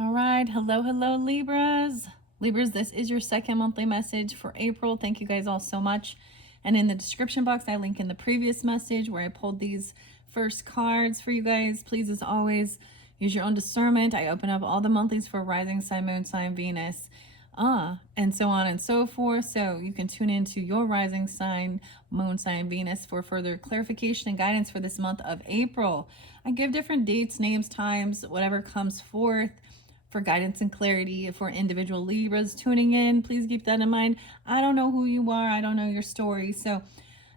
All right. Hello, hello, Libras. Libras, this is your second monthly message for April. Thank you guys all so much. And in the description box, I link in the previous message where I pulled these first cards for you guys. Please, as always, use your own discernment. I open up all the monthlies for rising sign, moon sign, Venus, and so on and so forth. So you can tune into your rising sign, moon sign, Venus for further clarification and guidance for this month of April. I give different dates, names, times, whatever comes forth for guidance and clarity for individual Libras tuning in. Please keep that in mind. I don't know who you are. I don't know your story. So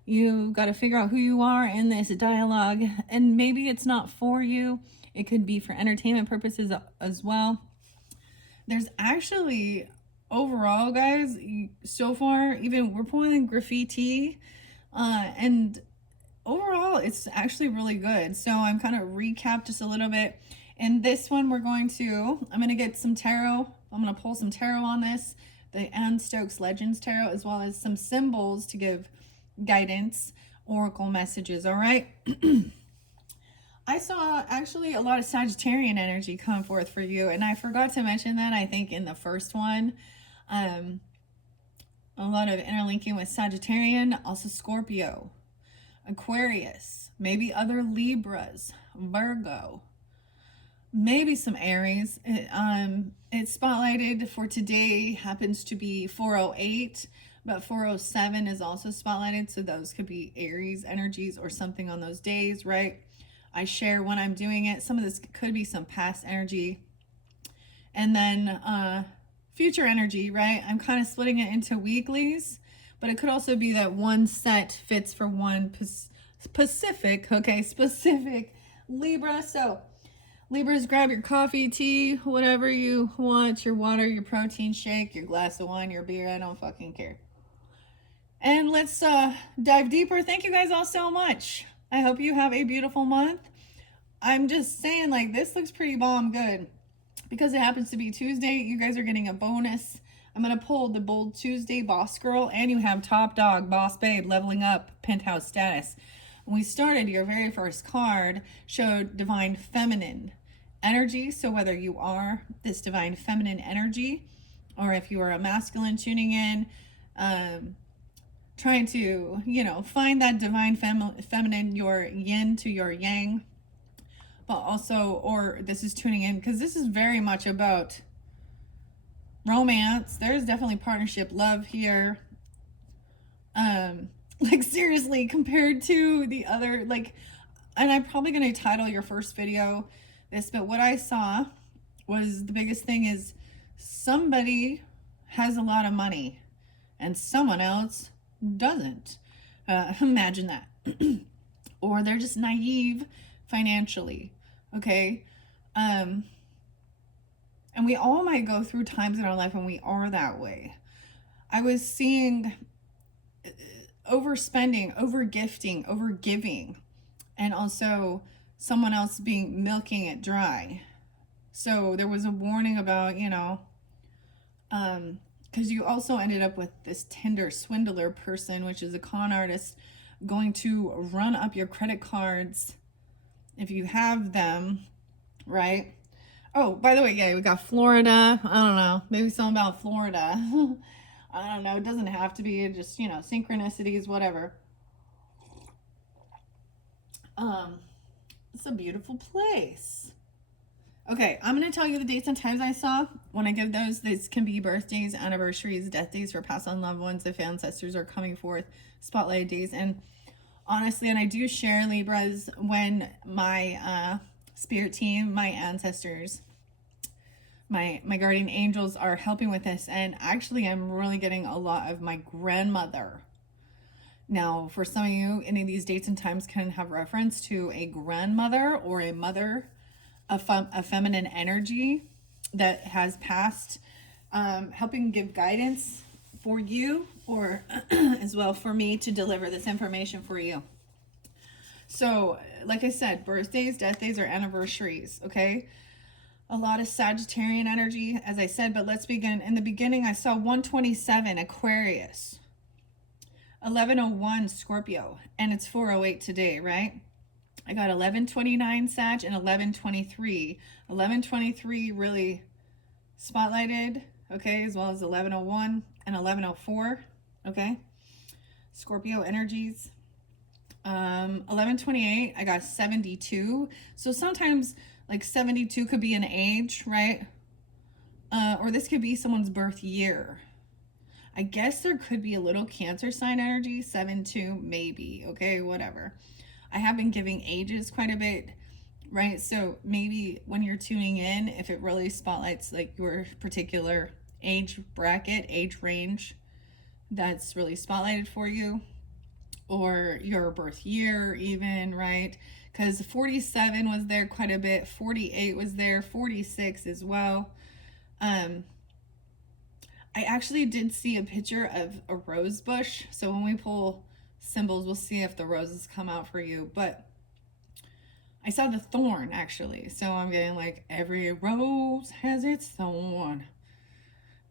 you got to figure out who you are in this dialogue. And maybe it's not for you. It could be for entertainment purposes as well. There's actually, overall, guys, so far, even we're pulling graffiti. And overall, it's actually really good. So I'm kind of recap just a little bit. In this one, I'm going to get some tarot. I'm going to pull some tarot on this, the Anne Stokes Legends Tarot, as well as some symbols to give guidance, oracle messages, all right? I saw actually a lot of Sagittarian energy come forth for you, and I forgot to mention that, I think, in the first one. A lot of interlinking with Sagittarian, also Scorpio, Aquarius, maybe other Libras, Virgo, maybe some Aries. It's spotlighted for today, happens to be 408, but 407 is also spotlighted, so those could be Aries energies or something on those days, right? I share when I'm doing it. Some of this could be some past energy. And then future energy, right? I'm kind of splitting it into weeklies, but it could also be that one set fits for one specific Libra. So Libras, grab your coffee, tea, whatever you want, your water, your protein shake, your glass of wine, your beer, I don't fucking care. And let's dive deeper. Thank you guys all so much. I hope you have a beautiful month. I'm just saying, like, this looks pretty bomb good. Because it happens to be Tuesday, you guys are getting a bonus. I'm going to pull the Bold Tuesday Boss Girl, and you have Top Dog, Boss Babe, Leveling Up, Penthouse Status. When we started, your very first card showed Divine Feminine energy. So whether you are this divine feminine energy, or if you are a masculine tuning in, trying to, find that divine feminine, your yin to your yang, but also, or this is tuning in because this is very much about romance. There's definitely partnership, love here. Like, seriously, compared to the other, like, and I'm probably going to title your first video this, but what I saw was the biggest thing is somebody has a lot of money and someone else doesn't. Imagine that. Or they're just naive financially, okay? And we all might go through times in our life when we are that way. I was seeing overspending, overgifting, overgiving, and also someone else milking it dry. So there was a warning about, because you also ended up with this Tinder swindler person, which is a con artist, going to run up your credit cards if you have them, right? Oh, by the way, yeah, we got Florida. I don't know, maybe something about Florida. I don't know, it doesn't have to be, just, synchronicities, whatever. It's a beautiful place. Okay, I'm going to tell you the dates and times I saw. When I give those, these can be birthdays, anniversaries, death days for past on loved ones if ancestors are coming forth, spotlight days. And honestly, and I do share Libras when my spirit team, my ancestors, my guardian angels are helping with this. And actually, I'm really getting a lot of my grandmother. Now, for some of you, any of these dates and times can have reference to a grandmother or a mother, a feminine energy that has passed, helping give guidance for you, or as well for me to deliver this information for you. So, like I said, birthdays, death days, or anniversaries, okay? A lot of Sagittarian energy, as I said, but let's begin. In the beginning, I saw 127, Aquarius, 1101, Scorpio, and it's 408 today, right? I got 1129 Sag and 1123. 1123 really spotlighted, okay, as well as 1101 and 1104, okay. Scorpio energies. 1128, I got 72. So sometimes like 72 could be an age, right? Or this could be someone's birth year. I guess there could be a little Cancer sign energy, 7-2, maybe, okay, whatever. I have been giving ages quite a bit, right? So maybe when you're tuning in, if it really spotlights like your particular age bracket, age range, that's really spotlighted for you, or your birth year even, right? Because 47 was there quite a bit, 48 was there, 46 as well. I actually did see a picture of a rose bush. So when we pull symbols, we'll see if the roses come out for you. But I saw the thorn actually. So I'm getting like every rose has its thorn,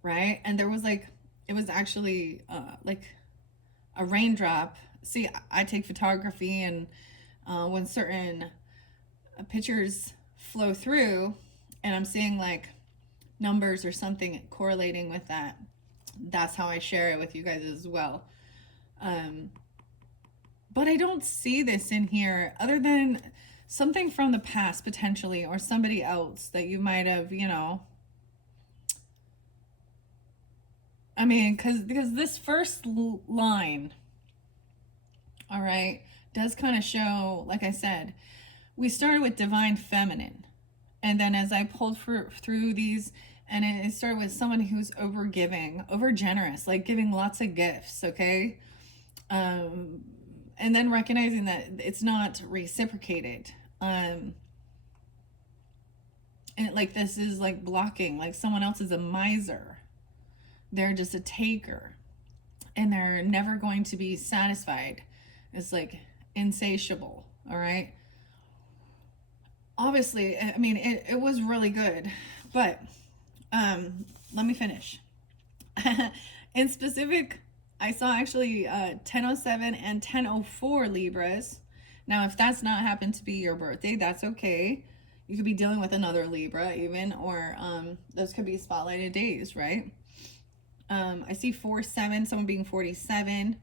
right? And there was like, it was actually like a raindrop. See, I take photography, and when certain pictures flow through and I'm seeing like numbers or something correlating with that, that's how I share it with you guys as well. But I don't see this in here other than something from the past potentially, or somebody else that you might have, you know, I mean, because this first line, all right, does kind of show, like I said, we started with divine feminine, and then as I pulled through these, and it started with someone who's over giving, over generous, like giving lots of gifts, okay? And then recognizing that it's not reciprocated. And like this is like blocking, like someone else is a miser. They're just a taker, and they're never going to be satisfied. It's like insatiable, all right? Obviously, I mean, it was really good, but let me finish. In specific, I saw actually 1007 and 1004 Libras. Now, if that's not happened to be your birthday, that's okay. You could be dealing with another Libra even, or those could be spotlighted days, right? I see 47, someone being 47,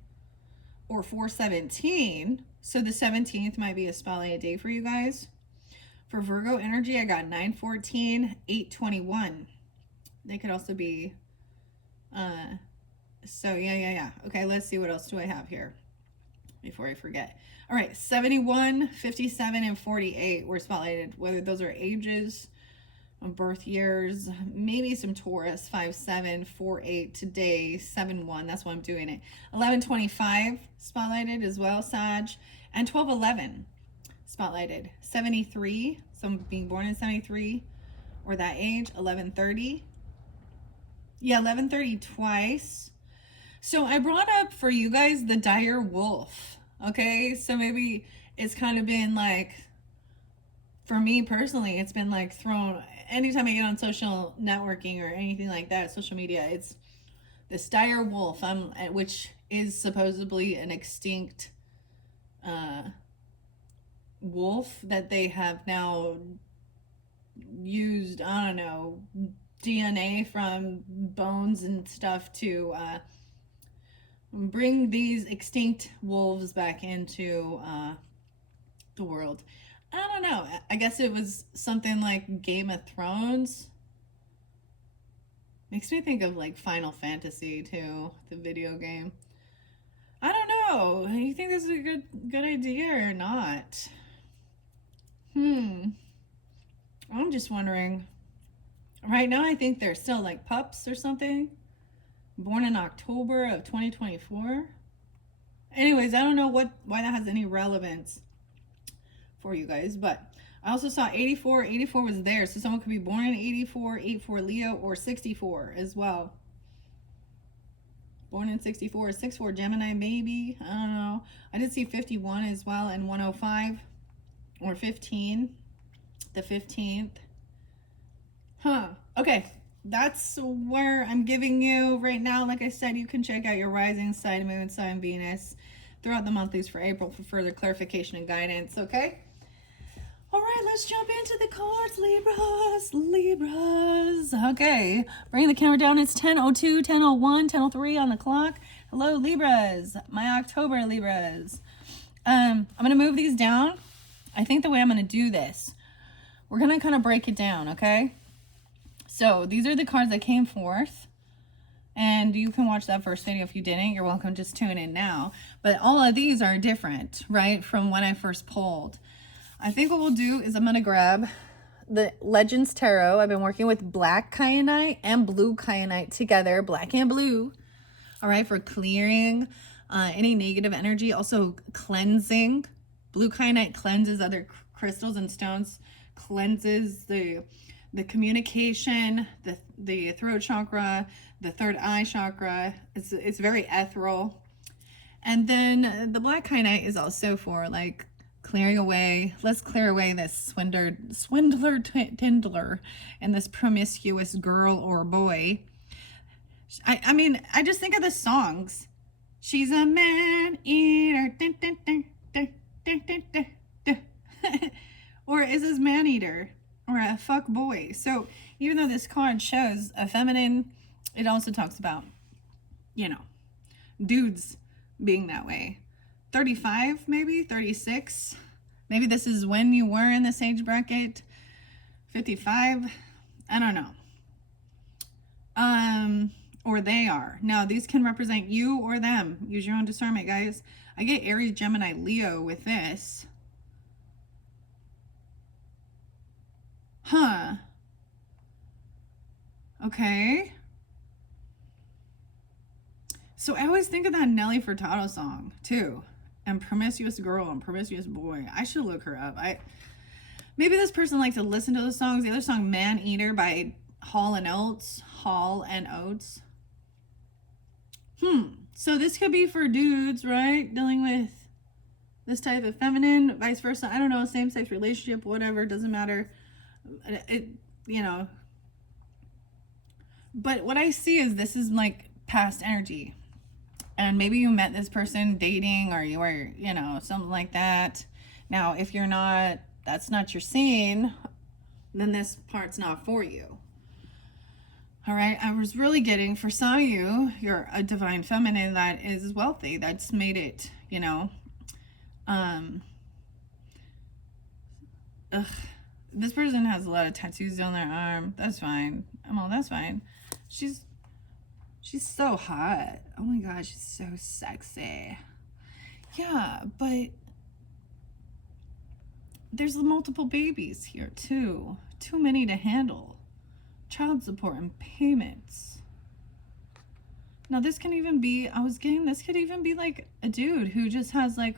or 417. So the 17th might be a spotlighted day for you guys. For Virgo energy, I got 914, 821. They could also be, so yeah. Okay, let's see, what else do I have here before I forget. All right, 71, 57, and 48 were spotlighted, whether those are ages, birth years, maybe some Taurus, 5-7, 4-8 today, 7-1, that's why I'm doing it. 11-25 spotlighted as well, Sag, and 12-11 spotlighted. 73, someone being born in 73 or that age. 11-30, yeah, 11-30 twice. So I brought up for you guys the dire wolf, okay? So maybe it's kind of been like, for me personally, it's been like thrown, anytime I get on social networking or anything like that, social media, it's this dire wolf, which is supposedly an extinct wolf that they have now used, I don't know, DNA from bones and stuff to bring these extinct wolves back into the world. I don't know. I guess it was something like Game of Thrones. Makes me think of like Final Fantasy too, the video game. I don't know. You think this is a good idea or not? I'm just wondering. Right now, I think they're still like pups or something. Born in October of 2024. Anyways, I don't know why that has any relevance for you guys, but I also saw 84. 84 was there, so someone could be born in 84, 84 Leo, or 64 as well. Born in 64, 64 Gemini, maybe. I don't know. I did see 51 as well, and 105 or 15, the 15th. Okay, that's where I'm giving you right now. Like I said, you can check out your rising sign, moon sign, Venus throughout the monthlies for April for further clarification and guidance, okay? All right, let's jump into the cards, Libras. Libras. Okay, bring the camera down. It's 10:02, 10:01, 10:03 on the clock. Hello, Libras. My October Libras. I'm going to move these down. I think the way I'm going to do this, we're going to kind of break it down, okay? So these are the cards that came forth. And you can watch that first video if you didn't. You're welcome. Just tune in now. But all of these are different, right, from when I first pulled. I think what we'll do is I'm going to grab the Legends Tarot. I've been working with black kyanite and blue kyanite together, black and blue, all right, for clearing any negative energy, also cleansing. Blue kyanite cleanses other crystals and stones, cleanses the communication, the throat chakra, the third eye chakra. It's very ethereal. And then the black kyanite is also for like clearing away, let's clear away this swindler, tindler, and this promiscuous girl or boy. I mean, I just think of the songs. She's a man eater. Dun, dun, dun, dun, dun, dun, dun, dun. Or is this man eater? Or a fuck boy. So even though this card shows a feminine, it also talks about, you know, dudes being that way. 35, maybe 36. Maybe this is when you were in this age bracket. 55. I don't know. Or they are. Now, these can represent you or them. Use your own discernment, guys. I get Aries, Gemini, Leo with this. Huh. Okay. So I always think of that Nelly Furtado song, too. And Promiscuous Girl and Promiscuous Boy. I should look her up. Maybe this person likes to listen to the songs. The other song, Man Eater by Hall and Oates. Hall and Oates. So this could be for dudes, right? Dealing with this type of feminine, vice versa. I don't know, same-sex relationship, whatever, doesn't matter. You know. But what I see is this is like past energy. And maybe you met this person dating, or you were, you know, something like that. Now, if you're not, that's not your scene, then this part's not for you. All right, I was really getting, for some of you, you're a divine feminine that is wealthy, that's made it, you know. This person has a lot of tattoos on their arm. That's fine. That's fine. She's so hot. Oh my gosh, she's so sexy. Yeah, but there's multiple babies here too. Too many to handle. Child support and payments. Now this can even be, this could even be like a dude who just has like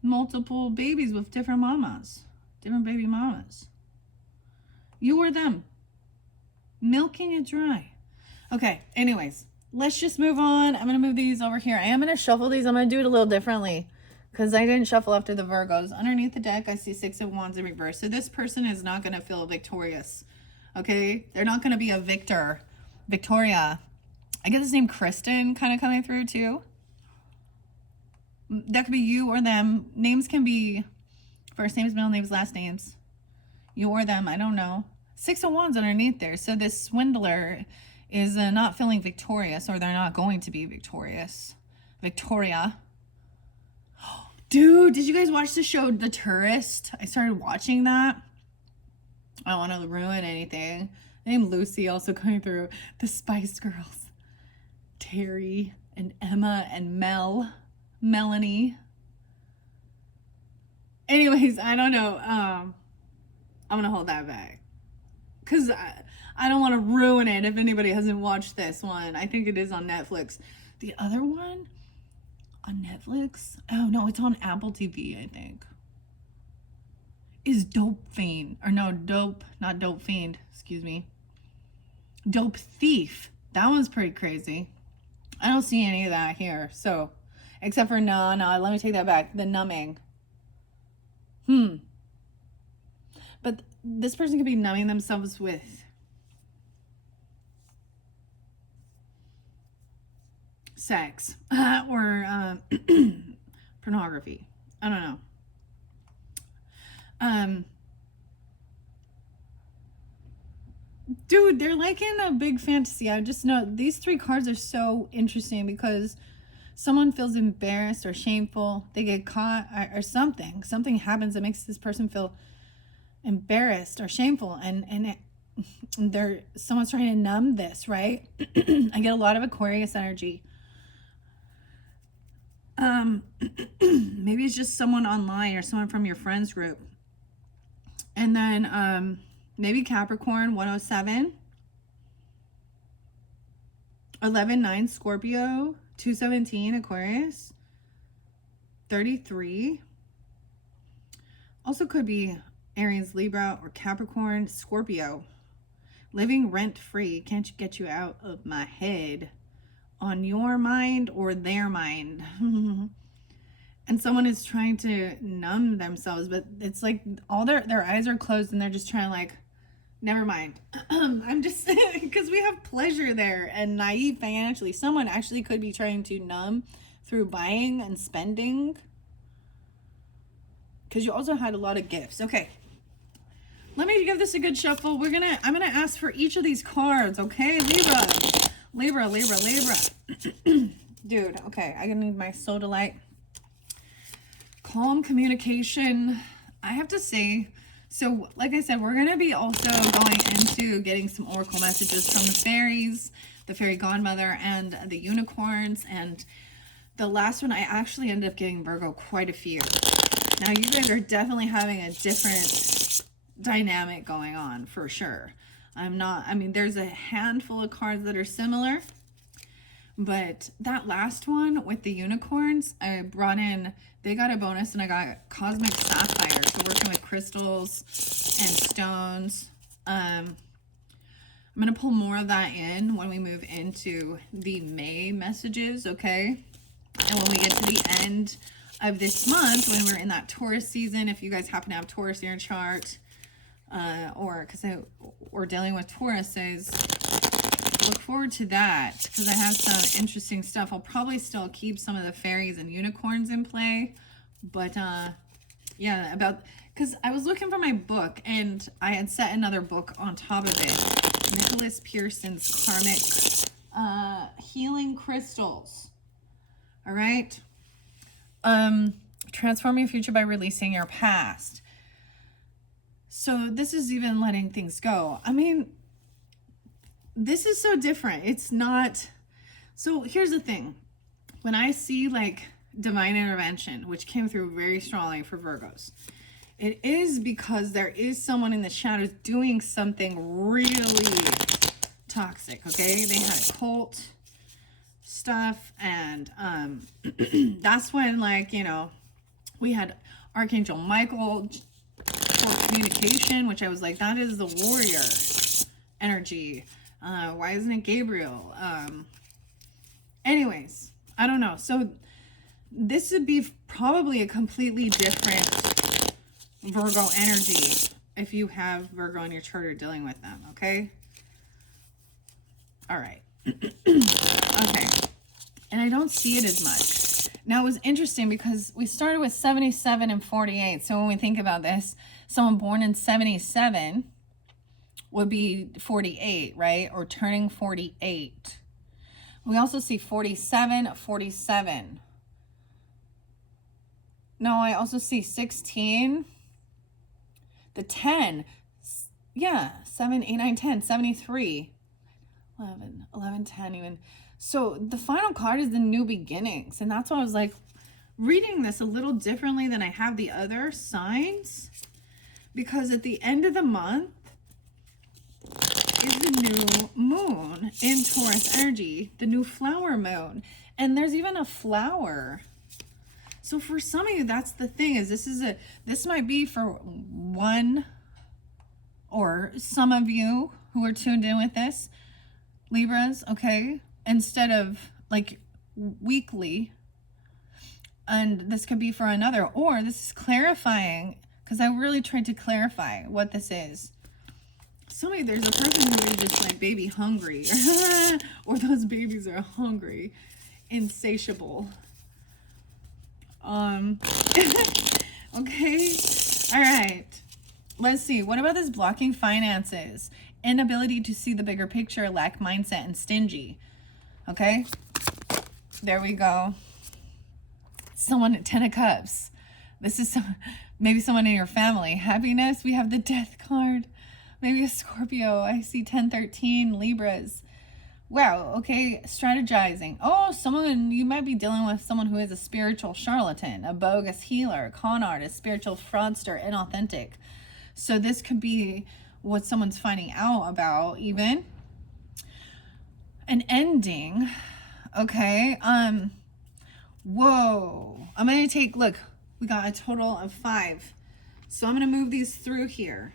multiple babies with different mamas. Different baby mamas. You or them. Milking it dry. Okay, anyways, let's just move on. I'm going to move these over here. I am going to shuffle these. I'm going to do it a little differently because I didn't shuffle after the Virgos. Underneath the deck, I see 6 of Wands in reverse. So this person is not going to feel victorious, okay? They're not going to be a Victoria. I get this name Kristen kind of coming through too. That could be you or them. Names can be first names, middle names, last names. You or them, I don't know. 6 of Wands underneath there. So this swindler is not feeling victorious, or they're not going to be victorious. Victoria. Dude, did you guys watch the show The Tourist? I started watching that. I don't want to ruin anything. Named Lucy also coming through. The Spice Girls. Terry and Emma and Melanie. Anyways, I don't know. I'm going to hold that back. Because I don't want to ruin it if anybody hasn't watched this one. I think it is on Netflix. The other one on Netflix? Oh, no, it's on Apple TV, I think. Is Dope Fiend. Or no, not Dope Fiend. Excuse me. Dope Thief. That one's pretty crazy. I don't see any of that here. So, except for, no, let me take that back. The Numbing. But this person could be numbing themselves with sex or pornography. I don't know. Dude, they're like in a big fantasy. I just know these 3 cards are so interesting because someone feels embarrassed or shameful. They get caught or something. Something happens that makes this person feel embarrassed or shameful. And someone's trying to numb this, right? I get a lot of Aquarius energy. Maybe it's just someone online or someone from your friends group. And then maybe Capricorn 107, 11-9 Scorpio, 217 Aquarius, 33. Also could be Aries, Libra, or Capricorn, Scorpio. Living rent free. Can't get you out of my head. On your mind or their mind. And someone is trying to numb themselves, but it's like all their eyes are closed and they're just trying to like, never mind. I'm just, because we have pleasure there and naive financially. Someone actually could be trying to numb through buying and spending. Because you also had a lot of gifts. Okay. Let me give this a good shuffle. I'm gonna ask for each of these cards, okay? Libra. Dude, okay, I need my soul delight. Calm communication. I have to say, so like I said, we're going to be also going into getting some oracle messages from the fairies, the fairy godmother, and the unicorns. And the last one, I actually ended up getting Virgo quite a few. Now, you guys are definitely having a different dynamic going on for sure. There's a handful of cards that are similar. But that last one with the unicorns, I brought in, they got a bonus and I got cosmic sapphire. So working with crystals and stones. I'm going to pull more of that in when we move into the May messages, okay? And when we get to the end of this month, when we're in that Taurus season, if you guys happen to have Taurus in your chart, or dealing with Tauruses, look forward to that because I have some interesting stuff. I'll probably still keep some of the fairies and unicorns in play, but yeah, because I was looking for my book and I had set another book on top of it, Nicholas Pearson's Karmic Healing Crystals. All right. Transform your future by releasing your past. So this is even letting things go. I mean, this is so different. It's not. So here's the thing. When I see like divine intervention, which came through very strongly for Virgos, it is because there is someone in the shadows doing something really toxic. Okay. They had occult stuff. And that's when, like, you know, we had Archangel Michael for communication, which I was like, that is the warrior energy. Why isn't it Gabriel? Anyways, I don't know. So this would be probably a completely different Virgo energy if you have Virgo in your chart or dealing with them, okay? All right. Okay. And I don't see it as much. Now, it was interesting because we started with 77 and 48. So when we think about this, someone born in 77 would be 48, right? Or turning 48. We also see 47, 47. No, I also see 16. The 10. Yeah, 7, 8, 9, 10, 73. 11, 10 even. So the final card is the new beginnings. And that's why I was like reading this a little differently than I have the other signs. Because at the end of the month is the new moon in Taurus energy, the new flower moon. And there's even a flower. So for some of you, that's the thing, is this might be for one or some of you who are tuned in with this, Libras, okay? Instead of like weekly, and this could be for another, or this is clarifying, because I really tried to clarify what this is. There's a person who is just like baby hungry, or those babies are hungry, insatiable. Okay, all right. Let's see. What about this blocking finances? Inability to see the bigger picture, lack mindset, and stingy. Okay. There we go. Someone at 10 of Cups. This is maybe someone in your family. Happiness. We have the Death card. Maybe a Scorpio. I see 10-13 Libras. Wow. Okay. Strategizing. Oh, someone, you might be dealing with someone who is a spiritual charlatan, a bogus healer, con artist, spiritual fraudster, inauthentic. So this could be what someone's finding out about, even. An ending. Okay. Whoa. I'm going to take, look, we got a total of 5. So I'm going to move these through here.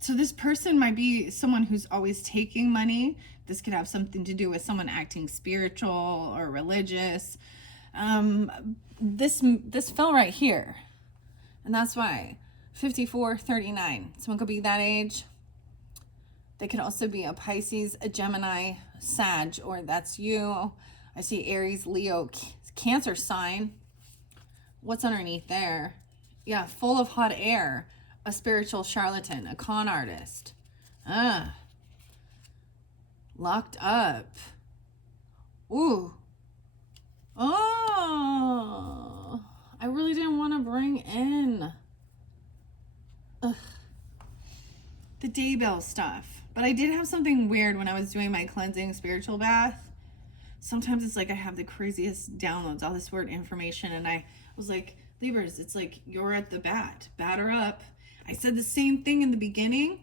So this person might be someone who's always taking money. This could have something to do with someone acting spiritual or religious. This fell right here. And that's why 54-39. Someone could be that age. They could also be a Pisces, a Gemini, Sag, or that's you. I see Aries, Leo, Cancer sign. What's underneath there? Yeah, full of hot air. A spiritual charlatan, a con artist. Locked up. Ooh. Oh. I really didn't want to bring in the Daybell stuff. But I did have something weird when I was doing my cleansing spiritual bath. Sometimes it's like I have the craziest downloads, all this weird information. And I was like, Libras, it's like you're at the bat. Batter up. I said the same thing in the beginning.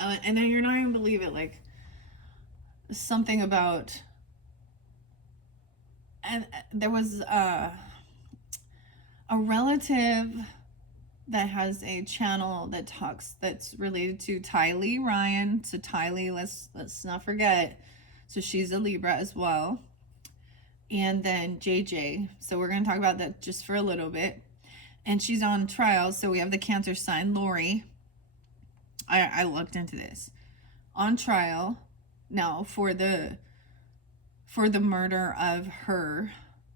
And then you're not even believe it. Like something about... And there was a relative that has a channel that talks, that's related to Tylee Ryan. So Tylee, let's not forget. So she's a Libra as well. And then JJ. So we're going to talk about that just for a little bit. And she's on trial. So we have the Cancer sign, Lori. I looked into this. On trial now for the murder of her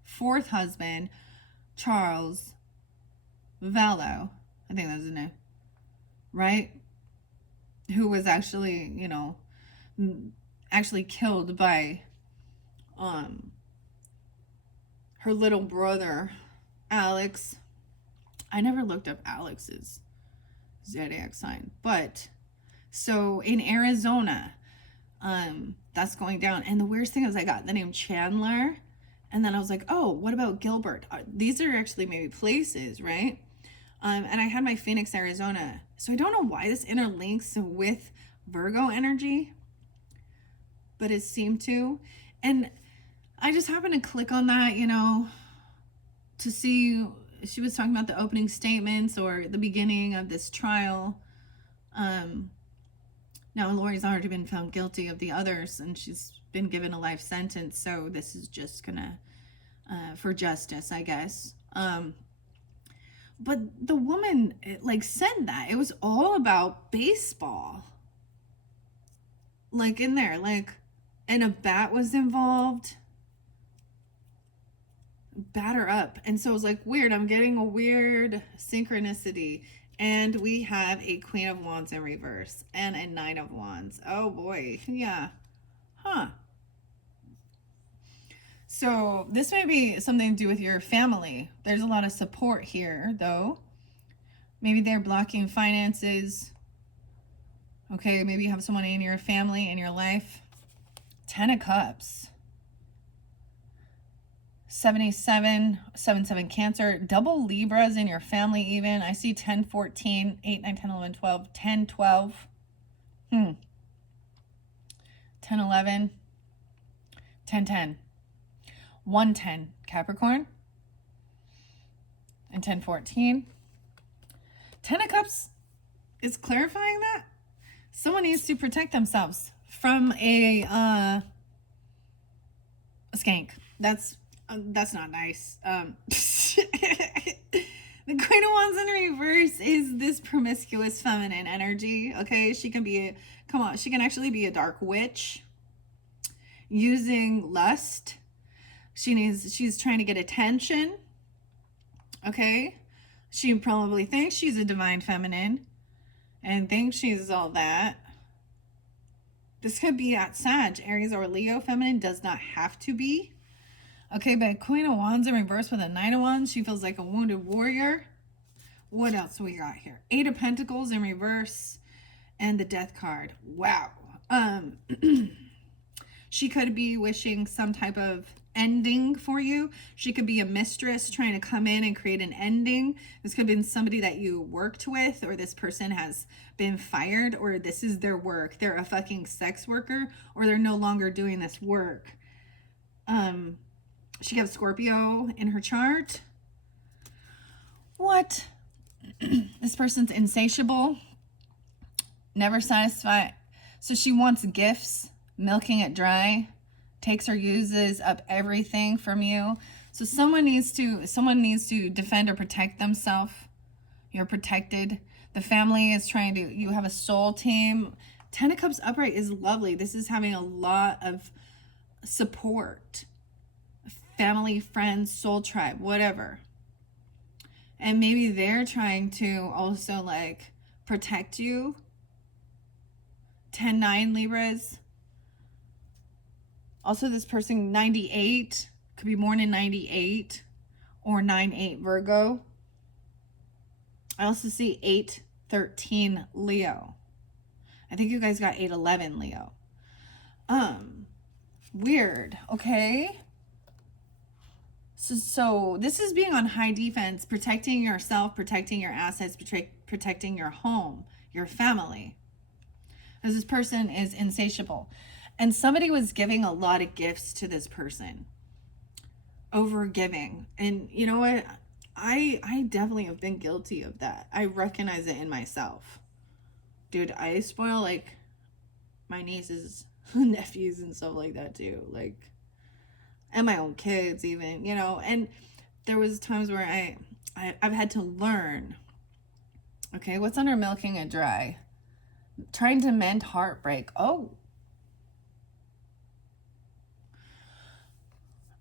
4th husband, Charles Vallow. I think that's his name. Right? Who was actually, actually killed by her little brother, Alex. I never looked up Alex's zodiac sign. But, so in Arizona, that's going down. And the weirdest thing is I got the name Chandler. And then I was like, oh, what about Gilbert? These are actually maybe places, right? And I had my Phoenix, Arizona. So I don't know why this interlinks with Virgo energy, but it seemed to. And I just happened to click on that, to see, she was talking about the opening statements or the beginning of this trial. Now Lori's already been found guilty of the others and she's been given a life sentence. So this is just gonna, for justice, I guess. But the woman said that it was all about baseball. In there, and a bat was involved. Batter up. And so it was weird. I'm getting a weird synchronicity. And we have a Queen of Wands in reverse and a 9 of Wands. Oh boy. Yeah. Huh. So this may be something to do with your family. There's a lot of support here, though. Maybe they're blocking finances. Okay, maybe you have someone in your family, in your life. 10 of Cups. 77 Cancer. Double Libras in your family even. I see 10, 14, 8, 9, 10, 11, 12, 10, 12. 10, 11, 10, 10. 110 Capricorn. And 10, 14. 10 of Cups is clarifying that someone needs to protect themselves from a skank. That's not nice. The Queen of Wands in reverse is this promiscuous feminine energy. Okay, she can be she can actually be a dark witch using lust. She's trying to get attention. Okay, She probably thinks she's a divine feminine and thinks she's all that. This could be at Sag, Aries, or Leo feminine. Does not have to be. Okay, but Queen of Wands in reverse with a Knight of Wands. She feels like a wounded warrior. What else we got here? 8 of Pentacles in reverse and the Death card. Wow. She could be wishing some type of ending for you. She could be a mistress trying to come in and create an ending. This could have been somebody that you worked with, or this person has been fired, or this is their work. They're a fucking sex worker, or they're no longer doing this work. She has Scorpio in her chart. What? This person's insatiable, never satisfied. So she wants gifts, milking it dry, takes or uses up everything from you. So someone needs to defend or protect themselves. You're protected. The family is trying to, you have a soul team. 10 of Cups upright is lovely. This is having a lot of support. Family, friends, soul tribe, whatever. And maybe they're trying to also like protect you. 10-9 Libras. Also, this person 98 could be born in 98 or 9-8 Virgo. I also see 8-13 Leo. I think you guys got 8-11 Leo. Weird. Okay. So this is being on high defense, protecting yourself, protecting your assets, protecting your home, your family. Because this person is insatiable. And somebody was giving a lot of gifts to this person. Over giving. And you know what? I definitely have been guilty of that. I recognize it in myself. Dude, I spoil like my nieces, nephews and stuff like that too. Like, and my own kids even, you know. And there was times where I've had to learn. Okay, what's under milking it dry? Trying to mend heartbreak. Oh.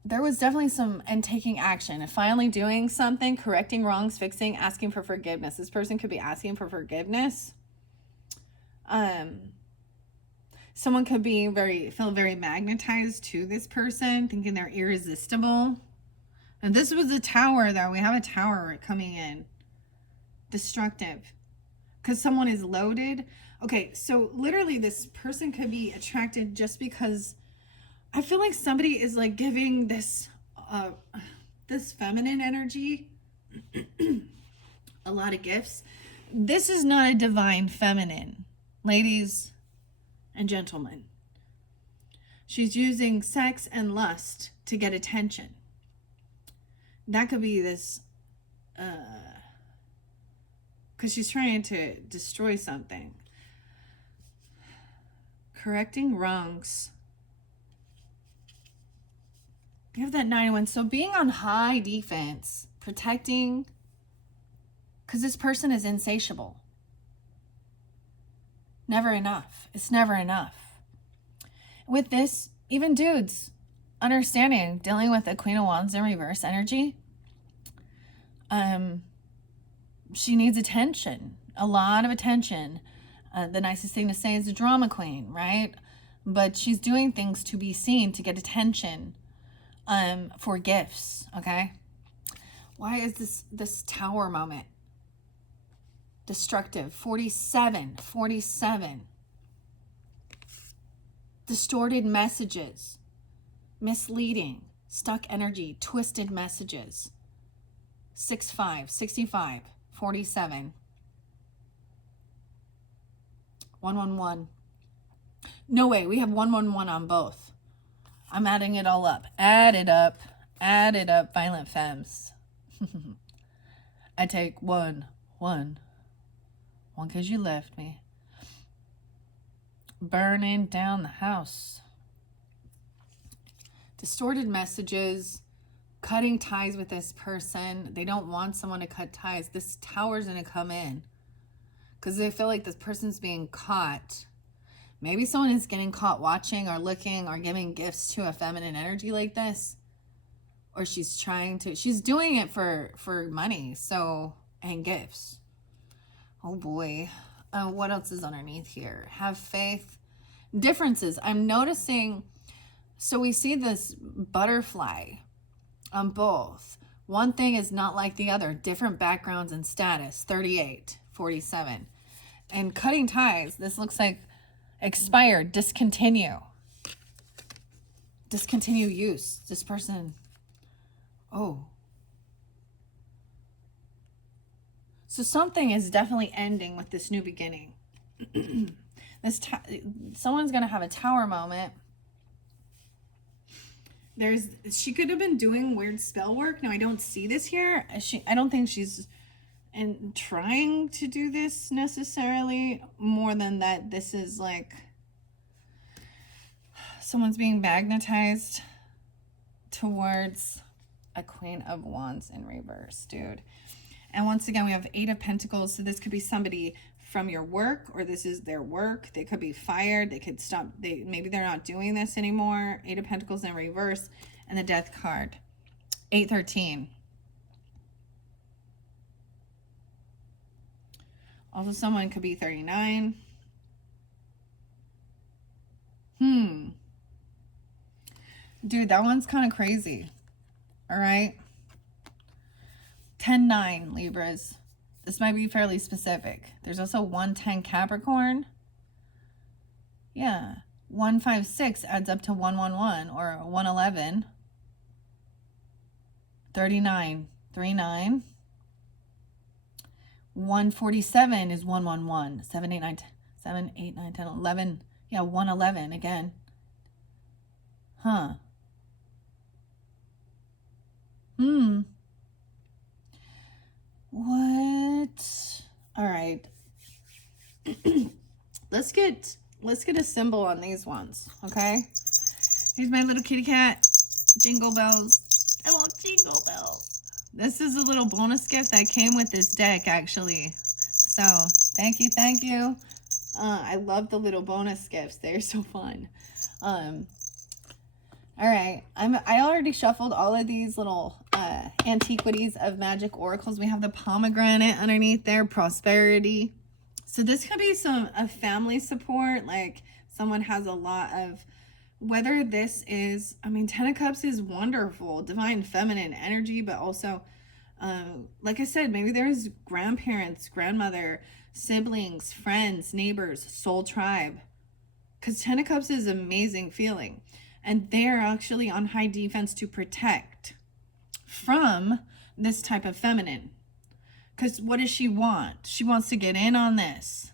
There was definitely some, and taking action and finally doing something, correcting wrongs, fixing, asking for forgiveness. This person could be asking for forgiveness. Someone could be feel very magnetized to this person, thinking they're irresistible. And this was a tower though. We have a tower coming in. Destructive. Because someone is loaded. Okay, so literally this person could be attracted just because I feel like somebody is like giving this this feminine energy a lot of gifts. This is not a divine feminine, ladies and gentlemen. She's using sex and lust to get attention. That could be this because she's trying to destroy something. Correcting wrongs. You have that 9-1. So being on high defense, protecting, because this person is insatiable. Never enough. It's never enough. With this, even dudes, understanding, dealing with the Queen of Wands in reverse energy, she needs attention, a lot of attention. The nicest thing to say is a drama queen, right? But she's doing things to be seen, to get attention. For gifts, okay? Why is this tower moment destructive? 47. Distorted messages, misleading, stuck energy, twisted messages. 6-5, 65, 47. 111. No way, we have 111 on both. I'm adding it all up. Add it up, violent femmes. I take one because you left me. Burning down the house. Distorted messages, cutting ties with this person. They don't want someone to cut ties. This tower's going to come in because they feel like this person's being caught. Maybe someone is getting caught watching or looking or giving gifts to a feminine energy like this. Or she's doing it for money. So and gifts. Oh boy. What else is underneath here? Have faith. Differences. I'm noticing, so we see this butterfly on both. One thing is not like the other. Different backgrounds and status. 38, 47. And cutting ties. This looks like expired. Discontinue. Discontinue use. This person. Oh. So something is definitely ending with this new beginning. Someone's going to have a tower moment. She could have been doing weird spell work. Now, I don't see this here. I don't think she's trying to do this necessarily, more than that this is like someone's being magnetized towards a Queen of Wands in reverse, dude. And once again, we have 8 of Pentacles. So this could be somebody from your work, or this is their work. They could be fired. They could stop. Maybe they're not doing this anymore. 8 of Pentacles in reverse, and the Death card. 813. Also, someone could be 39. Dude, that one's kind of crazy. All right. 10-9, Libras. This might be fairly specific. There's also 110 Capricorn. Yeah. 156 adds up to 111 or 111. 39, 39. 147 is 111. 7, 8, 9, 10, 7, 8, 9, 10, 11. Yeah, 111 again. Huh. What? All right. Let's get a symbol on these ones, okay? Here's my little kitty cat. Jingle bells. I want jingle bells. This is a little bonus gift that came with this deck, actually. So, thank you, thank you. I love the little bonus gifts. They're so fun. All right, I already shuffled all of these little antiquities of magic oracles. We have the pomegranate underneath there, prosperity. So this could be a family support, like someone has a lot of, whether this is, I mean, 10 of Cups is wonderful, divine feminine energy, but also, like I said, maybe there's grandparents, grandmother, siblings, friends, neighbors, soul tribe. Because 10 of Cups is an amazing feeling. And they're actually on high defense to protect from this type of feminine. Because what does she want? She wants to get in on this.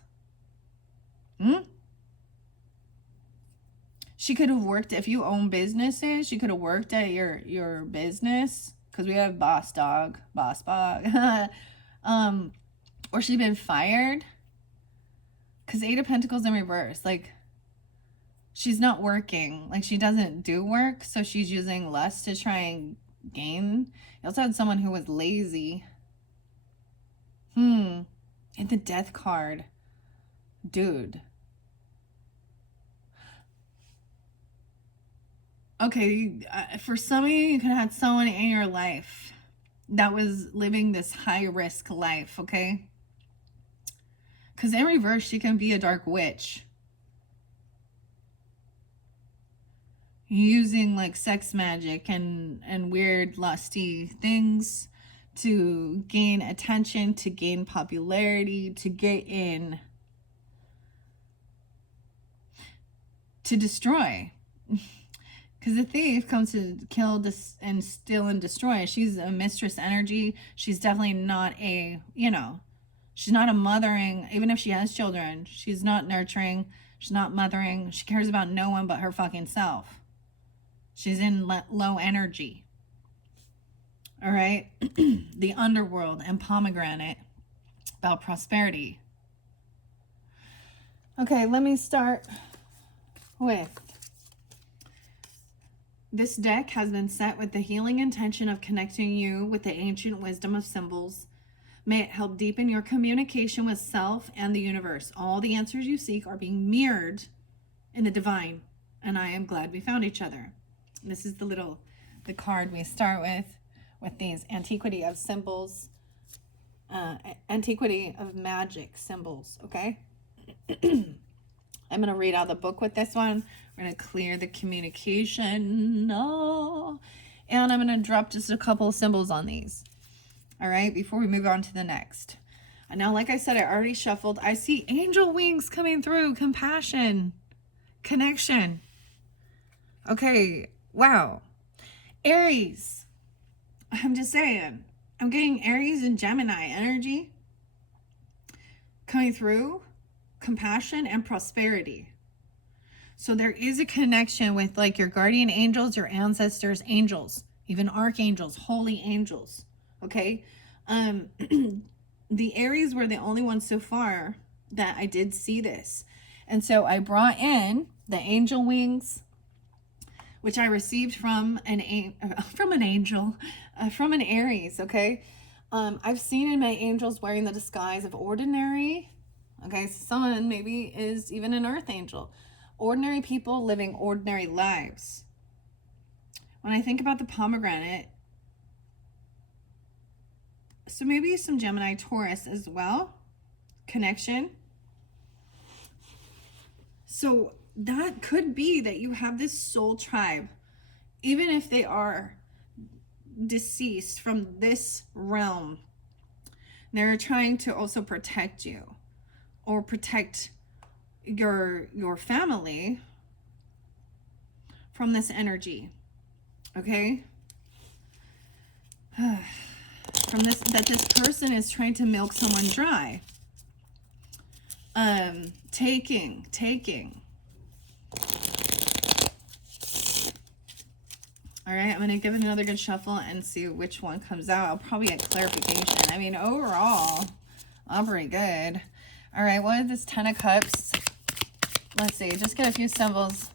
She could have worked, if you own businesses, she could have worked at your business. Because we have boss dog. Or she'd been fired. Because 8 of Pentacles in reverse. Like, she's not working. Like, she doesn't do work, so she's using less to try and gain. You also had someone who was lazy. And the Death card. Dude. Okay, for some of you could have had someone in your life that was living this high-risk life, okay? Because in reverse, she can be a dark witch. Using like sex magic and weird lusty things to gain attention, to gain popularity, to get in, to destroy. Because the thief comes to kill, and steal and destroy. She's a mistress energy. She's definitely not a, she's not a mothering, even if she has children. She's not nurturing. She's not mothering. She cares about no one but her fucking self. She's in low energy. All right. The underworld and pomegranate, about prosperity. Okay, let me start with, this deck has been set with the healing intention of connecting you with the ancient wisdom of symbols. May it help deepen your communication with self and the universe. All the answers you seek are being mirrored in the divine, and I am glad we found each other. This is the card we start with these antiquity of symbols. antiquity of magic symbols, okay? I'm going to read out the book with this one. We're going to clear the communication. Oh. And I'm going to drop just a couple of symbols on these. All right, before we move on to the next. And now, like I said, I already shuffled. I see angel wings coming through. Compassion. Connection. Okay, wow. Aries. I'm just saying. I'm getting Aries and Gemini energy coming through. Compassion and prosperity. So there is a connection with like your guardian angels, your ancestors, angels, even archangels, holy angels. Okay. The Aries were the only ones so far that I did see this. And so I brought in the angel wings, which I received from an angel, from an Aries. Okay. I've seen in my angels wearing the disguise of ordinary. Okay, so someone maybe is even an earth angel. Ordinary people living ordinary lives. When I think about the pomegranate, so maybe some Gemini, Taurus as well. Connection. So that could be that you have this soul tribe, even if they are deceased from this realm. They're trying to also protect you. Or protect your family from this energy. Okay? From this, that this person is trying to milk someone dry. Taking. All right, I'm going to give it another good shuffle and see which one comes out. I'll probably get clarification. I mean, overall, I'm pretty good. All right, what is this 10 of Cups? Let's see, just get a few symbols.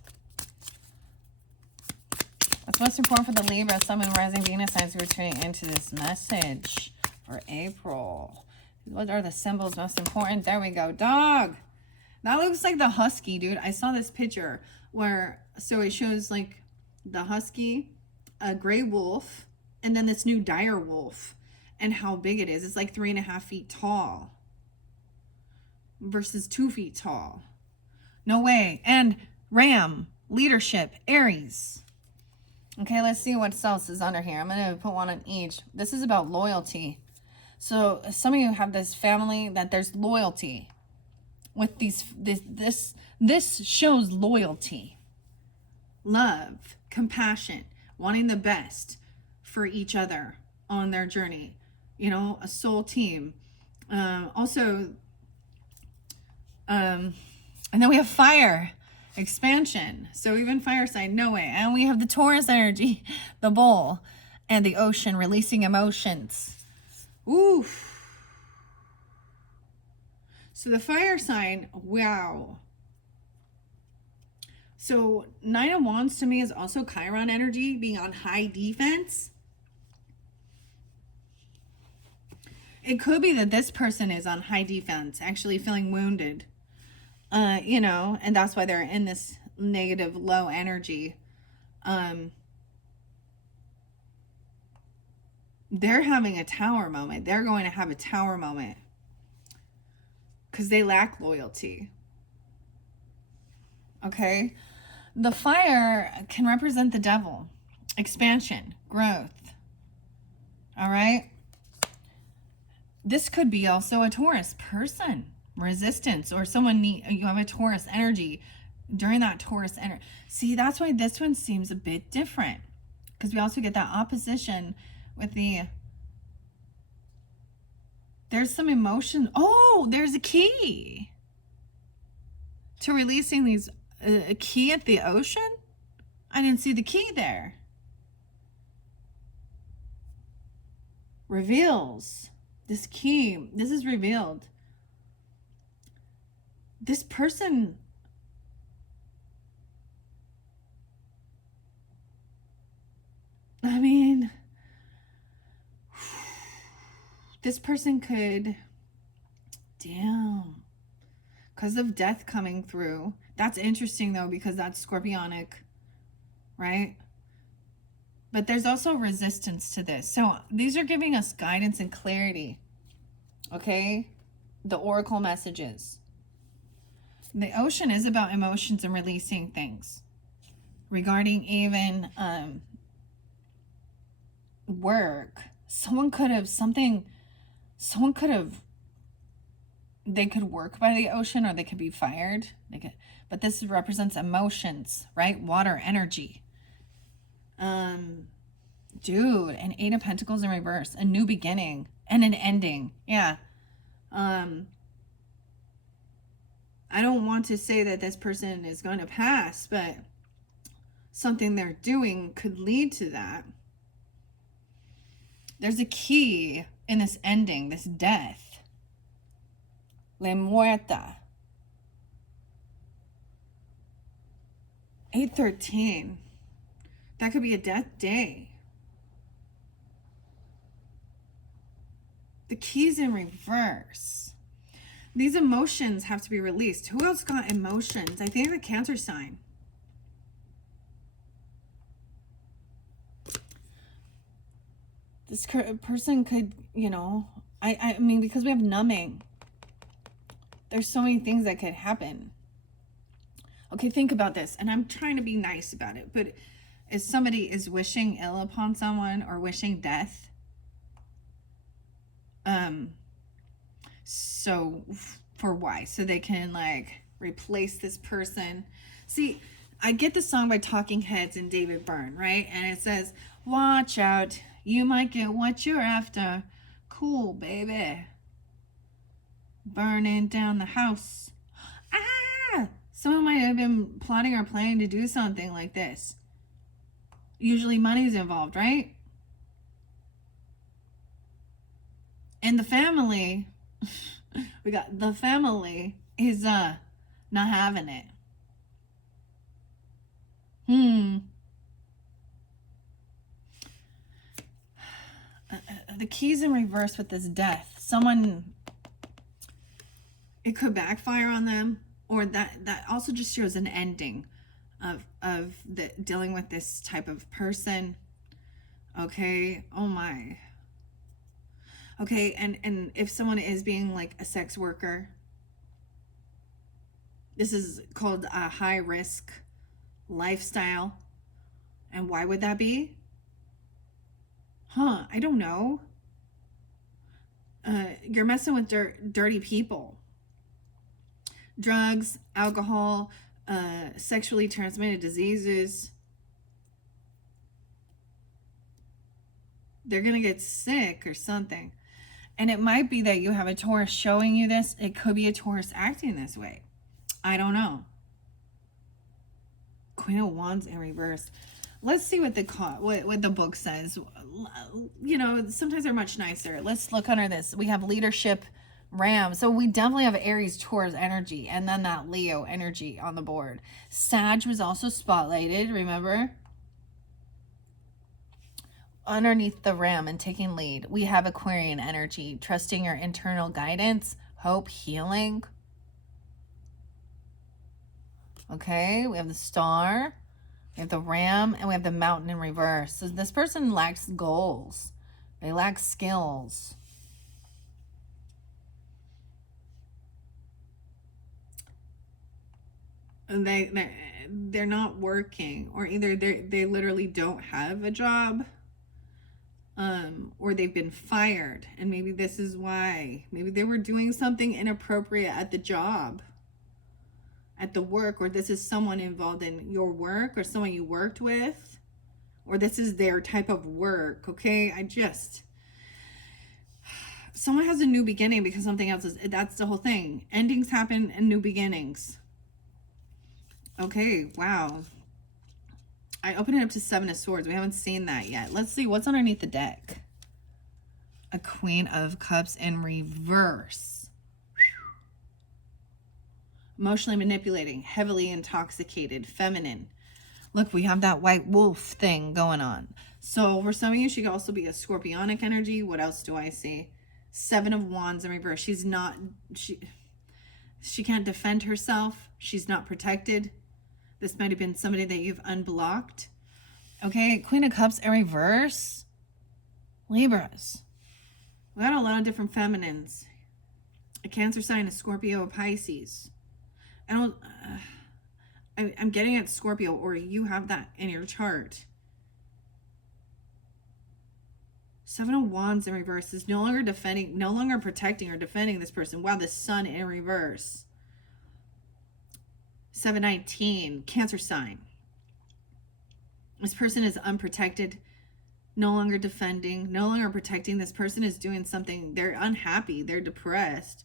What's most important for the Libra, Sun, Moon, Rising, Venus signs who are tuning into this message for April? What are the symbols most important? There we go. Dog. That looks like the husky, dude. I saw this picture where, so it shows like the husky, a gray wolf, and then this new dire wolf, and how big it is. It's like 3.5 feet tall. Versus 2 feet tall. No way. And Ram, leadership, Aries. Okay, let's see what else is under here. I'm going to put one on each. This is about loyalty. So some of you have this family that there's loyalty with these. This shows loyalty, love, compassion, wanting the best for each other on their journey. You know, a soul team. And then we have fire, expansion. So even fire sign, no way. And we have the Taurus energy, the bull, and the ocean, releasing emotions. Ooh. So the fire sign, wow. So 9 of Wands to me is also Chiron energy, being on high defense. It could be that this person is on high defense, actually feeling wounded. You know, and that's why they're in this negative, low energy. They're having a tower moment. They're going to have a tower moment because they lack loyalty. Okay? The fire can represent the devil, expansion, growth. All right? This could be also a Taurus person. Resistance, or you have a Taurus energy during that Taurus energy. See, that's why this one seems a bit different, because we also get that opposition with there's some emotion. Oh, there's a key to releasing these, a key at the ocean. I didn't see the key there. Reveals this key. This is revealed. This person, I mean, this person could, damn, because of death coming through. That's interesting though, because that's scorpionic, right? But there's also resistance to this. So these are giving us guidance and clarity. Okay? The oracle messages. The ocean is about emotions and releasing things. Regarding even work, someone could have they could work by the ocean, or they could be fired. But this represents emotions, right? Water, energy. Dude, an 8 of Pentacles in reverse, a new beginning and an ending. Yeah. I don't want to say that this person is going to pass, but something they're doing could lead to that. There's a key in this ending, this death. La muerta. 813. That could be a death day. The key's in reverse. These emotions have to be released. Who else got emotions? I think the Cancer sign. This person could, you know, I mean, because we have numbing, there's so many things that could happen. Okay, think about this. And I'm trying to be nice about it. But if somebody is wishing ill upon someone or wishing death, so for why? So they can like replace this person. See, I get the song by Talking Heads and David Byrne, right? And it says, watch out, you might get what you're after. Cool, baby. Burning down the house. Ah! Someone might have been plotting or planning to do something like this. Usually money's involved, right? And the family, we got the family is not having it. The key's in reverse with this death. Someone, it could backfire on them, or that also just shows an ending of the dealing with this type of person. Okay. Oh my. Okay, and if someone is being like a sex worker, this is called a high risk lifestyle. And why would that be? I don't know. You're messing with dirty people. Drugs, alcohol, sexually transmitted diseases. They're going to get sick or something. And it might be that you have a Taurus showing you this. It could be a Taurus acting this way. I don't know. Queen of Wands in reverse. Let's see what the book says. You know, sometimes they're much nicer. Let's look under this. We have leadership, Ram. So we definitely have Aries, Taurus energy, and then that Leo energy on the board. Sag was also spotlighted, remember? Underneath the Ram and taking lead, we have Aquarian energy, trusting your internal guidance, hope, healing. Okay, we have the Star, we have the Ram, and we have the Mountain in reverse. So this person lacks goals. They lack skills. And they're not working, or either they literally don't have a job, or they've been fired, and maybe this is why. Maybe they were doing something inappropriate at the job, at the work, or this is someone involved in your work, or someone you worked with, or this is their type of work. Okay, someone has a new beginning because something else is. That's the whole thing. Endings happen and new beginnings. Okay, wow. I opened it up to 7 of Swords. We haven't seen that yet. Let's see what's underneath the deck. A Queen of Cups in reverse. Emotionally manipulating, heavily intoxicated, feminine. Look, we have that white wolf thing going on. So for some of you, she could also be a scorpionic energy. What else do I see? 7 of Wands in reverse. She can't defend herself. She's not protected. This might have been somebody that you've unblocked. Okay, Queen of Cups in reverse. Libras. We got a lot of different feminines a Cancer sign, a Scorpio, a Pisces. I don't, I'm getting at Scorpio, or you have that in your chart. Seven of Wands in reverse is no longer defending, no longer protecting or defending this person. Wow, the Sun in reverse. 719, Cancer sign. This person is unprotected, no longer defending, no longer protecting. This person is doing something. They're unhappy. They're depressed.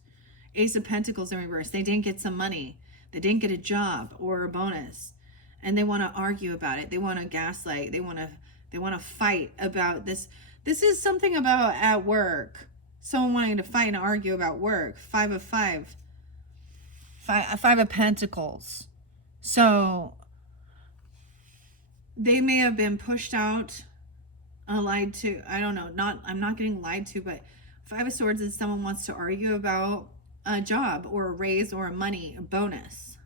Ace of Pentacles in reverse. They didn't get some money. They didn't get a job or a bonus. And they want to argue about it. They want to gaslight. They want to fight about this. This is something about at work. Someone wanting to fight and argue about work. Five of Pentacles. So they may have been pushed out, lied to. I don't know. I'm not getting lied to, but Five of Swords is someone wants to argue about a job or a raise or a money, a bonus.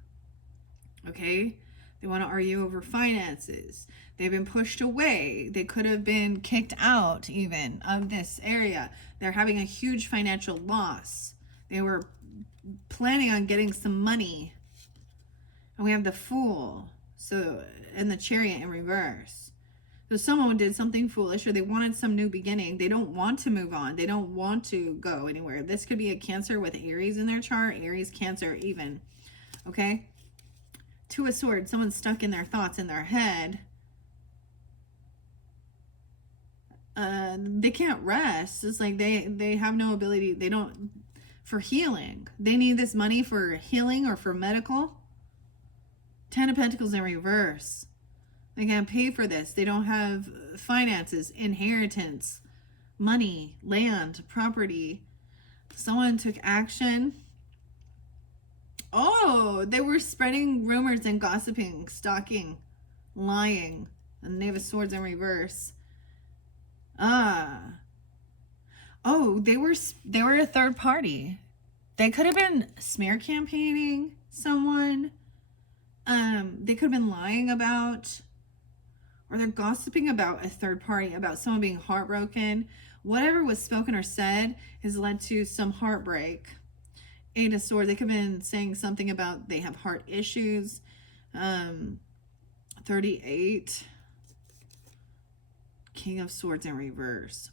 Okay? They want to argue over finances. They've been pushed away. They could have been kicked out even of this area. They're having a huge financial loss. They were planning on getting some money. And we have the Fool. So, and the Chariot in reverse. So someone did something foolish, or they wanted some new beginning. They don't want to move on. They don't want to go anywhere. This could be a Cancer with Aries in their chart. Aries, Cancer, even. Okay? Two of Swords. Someone's stuck in their thoughts in their head. They can't rest. It's like they have no ability. They don't, for healing. They need this money for healing or for medical. Ten of Pentacles in reverse. They can't pay for this. They don't have finances, inheritance, money, land, property. Someone took action. Oh, they were spreading rumors and gossiping, stalking, lying. And Knave of Swords in reverse. Oh, they were a third party. They could have been smear campaigning someone. They could have been lying about, or they're gossiping about a third party, about someone being heartbroken. Whatever was spoken or said has led to some heartbreak. Eight of Swords. They could have been saying something about they have heart issues. 38. King of Swords in reverse.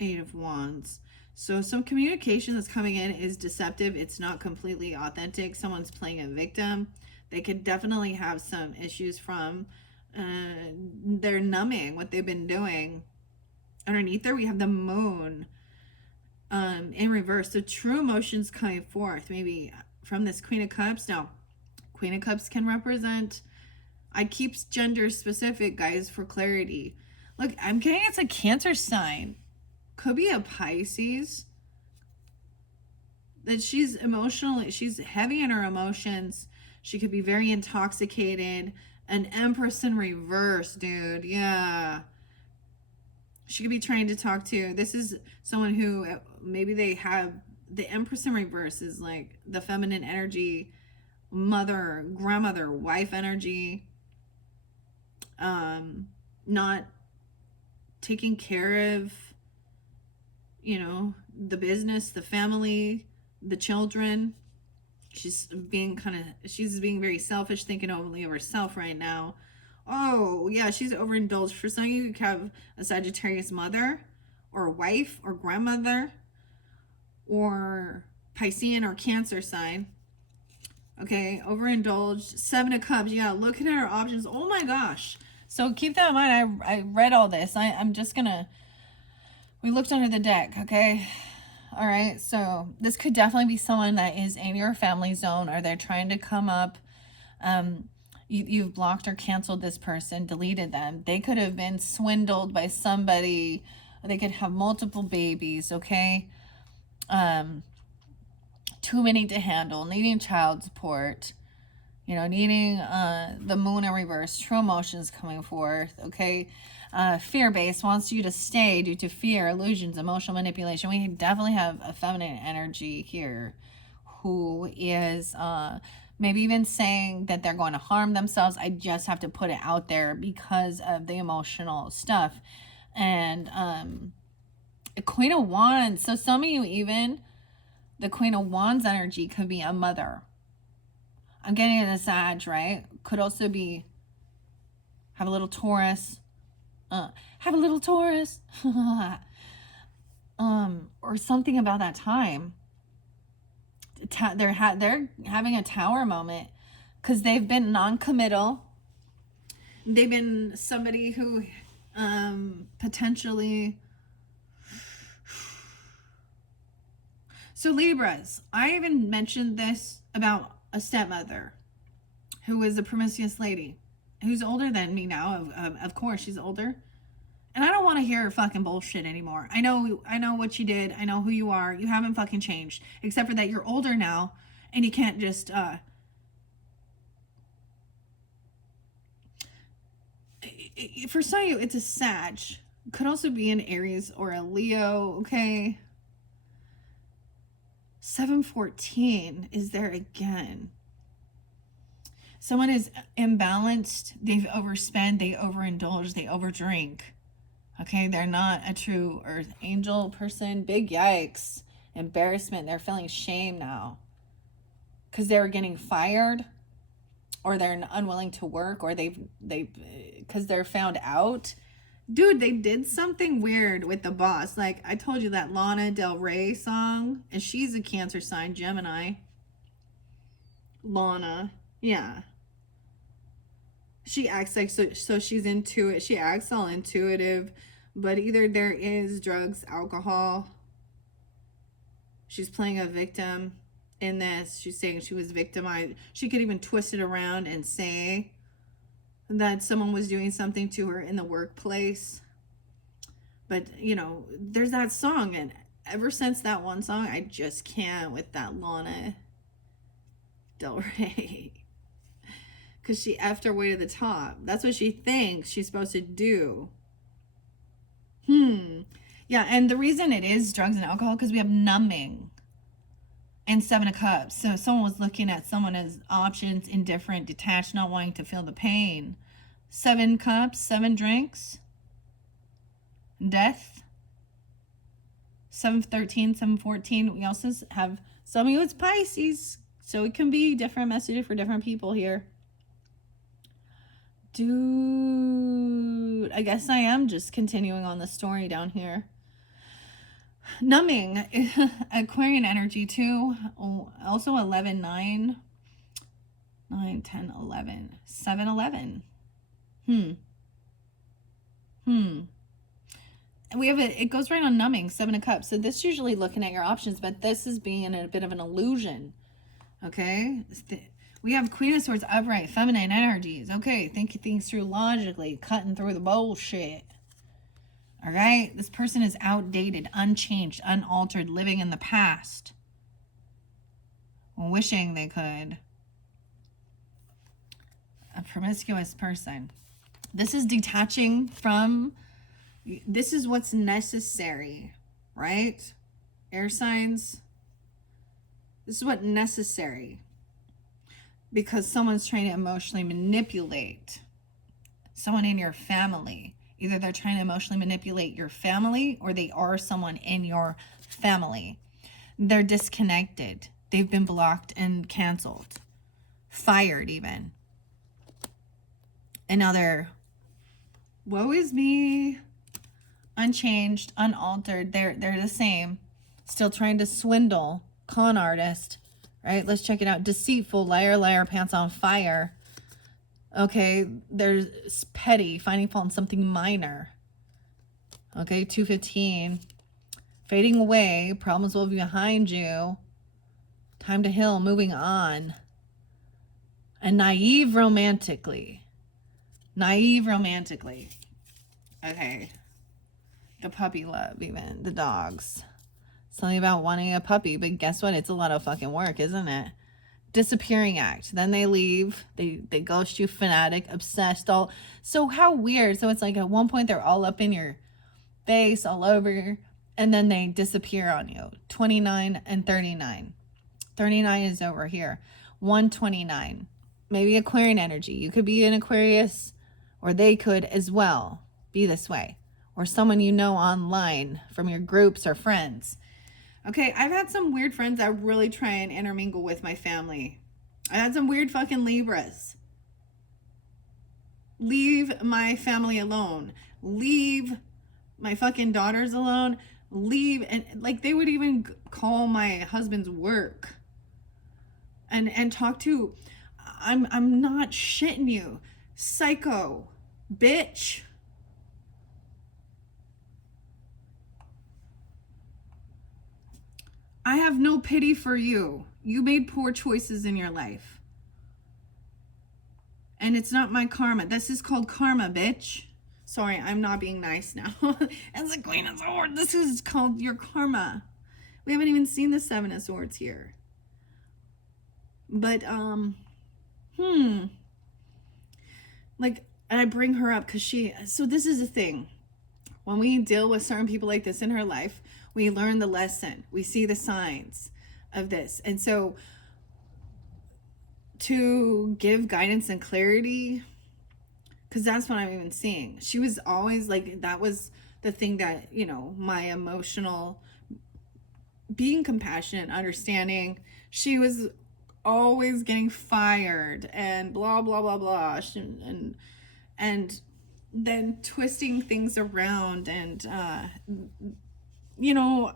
Eight of Wands. So some communication that's coming in is deceptive. It's not completely authentic. Someone's playing a victim. They could definitely have some issues from they're numbing what they've been doing. Underneath there, we have the Moon in reverse. So true emotions coming forth, maybe from this Queen of Cups. Now, Queen of Cups can represent, I keep gender specific, guys, for clarity. Look, I'm getting it's a Cancer sign. Could be a Pisces. That she's emotionally, she's heavy in her emotions. She could be very intoxicated. An Empress in reverse, dude. Yeah. She could be trying to talk to, this is someone who maybe they have, the Empress in reverse is like the feminine energy, mother, grandmother, wife energy. Not taking care of, you know, the business, the family, the children. She's being very selfish, thinking only of herself right now. Oh, yeah, she's overindulged. For some of you, you could have a Sagittarius mother or wife or grandmother or Piscean or Cancer sign. Okay, overindulged. Seven of Cups. Yeah, looking at our options. Oh my gosh. So keep that in mind. I read all this. I'm just going to, we looked under the deck, okay? All right, so this could definitely be someone that is in your family zone, or they're trying to come up. You've blocked or canceled this person, deleted them. They could have been swindled by somebody. They could have multiple babies, okay? Too many to handle, needing child support, you know, needing the Moon in reverse, true emotions coming forth, okay? Fear-based, wants you to stay due to fear, illusions, emotional manipulation. We definitely have a feminine energy here who is maybe even saying that they're going to harm themselves. I just have to put it out there because of the emotional stuff. And A Queen of Wands. So some of you, even the Queen of Wands energy could be a mother. I'm getting it a Sag, right? Could also be have a little Taurus. Have a little Taurus. Or something about that time. They're having a tower moment because they've been non-committal. They've been somebody who potentially. So Libras, I even mentioned this about a stepmother who is a promiscuous lady who's older than me now. Of course, she's older. And I don't want to hear her fucking bullshit anymore. I know what you did. I know who you are. You haven't fucking changed. Except for that you're older now and you can't just for some of you, it's a Sag. Could also be an Aries or a Leo, okay? 714 is there again. Someone is imbalanced. They've overspent. They overindulge. They overdrink. Okay, they're not a true earth angel person. Big yikes. Embarrassment. They're feeling shame now. Because they were getting fired. Or they're unwilling to work. Or because they're found out. Dude, they did something weird with the boss. Like, I told you that Lana Del Rey song. And she's a Cancer sign, Gemini. Lana. Yeah. She acts like, so she's into it. She acts all intuitive. But either there is drugs, alcohol. She's playing a victim in this. She's saying she was victimized. She could even twist it around and say that someone was doing something to her in the workplace. But, you know, there's that song. And ever since that one song, I just can't with that Lana Del Rey. Because she effed her way to the top. That's what she thinks she's supposed to do. Yeah, and the reason it is drugs and alcohol, because we have numbing and 7 of Cups. So if someone was looking at someone as options, indifferent, detached, not wanting to feel the pain. 7 cups, 7 drinks. Death. 713, 714. We also have some of you, it's Pisces. So it can be different messages for different people here. Dude, I guess I am just continuing on the story down here. Numbing, Aquarian energy too. Also 11, 9, 9, 10, 11, 7, 11. And we have it goes right on numbing, 7 of Cups. So this is usually looking at your options, but this is being a bit of an illusion. Okay? We have Queen of Swords upright, feminine energies. Okay, thinking things through logically, cutting through the bullshit. All right? This person is outdated, unchanged, unaltered, living in the past. Wishing they could. A promiscuous person. This is detaching from... This is what's necessary, right? Air signs. This is what's necessary. Because someone's trying to emotionally manipulate someone in your family. Either they're trying to emotionally manipulate your family or they are someone in your family. They're disconnected. They've been blocked and canceled. Fired even. And now they're, woe is me. Unchanged, unaltered. They're the same. Still trying to swindle. Con artist. Right, let's check it out. Deceitful, liar, liar, pants on fire. Okay, there's petty, finding fault in something minor. Okay, 215. Fading away, problems will be behind you. Time to heal, moving on. And naive romantically. Naive romantically. Okay. The puppy love even, the dogs. Something about wanting a puppy, but guess what? It's a lot of fucking work, isn't it? Disappearing act. Then they leave. They ghost you, fanatic, obsessed, all. So how weird. So it's like at one point they're all up in your face, all over, and then they disappear on you. 29 and 39. 39 is over here. 129. Maybe Aquarian energy. You could be an Aquarius, or they could as well be this way. or someone you know online from your groups or friends. Okay, I've had some weird friends that really try and intermingle with my family. I had some weird fucking Libras. Leave my family alone. Leave my fucking daughters alone. Leave. And like, they would even call my husband's work and talk to, I'm not shitting you, psycho bitch. I have no pity for you. You made poor choices in your life. And it's not my karma. This is called karma, bitch. Sorry, I'm not being nice now. As the Queen of Swords, this is called your karma. We haven't even seen the Seven of Swords here. But, like, and I bring her up because so this is the thing. When we deal with certain people like this in her life, we learn the lesson. We see the signs of this. And so to give guidance and clarity, because that's what I'm even seeing. She was always like, that was the thing that, you know, my emotional, being compassionate, understanding, she was always getting fired and blah, blah, blah, blah. And then twisting things around. And, you know,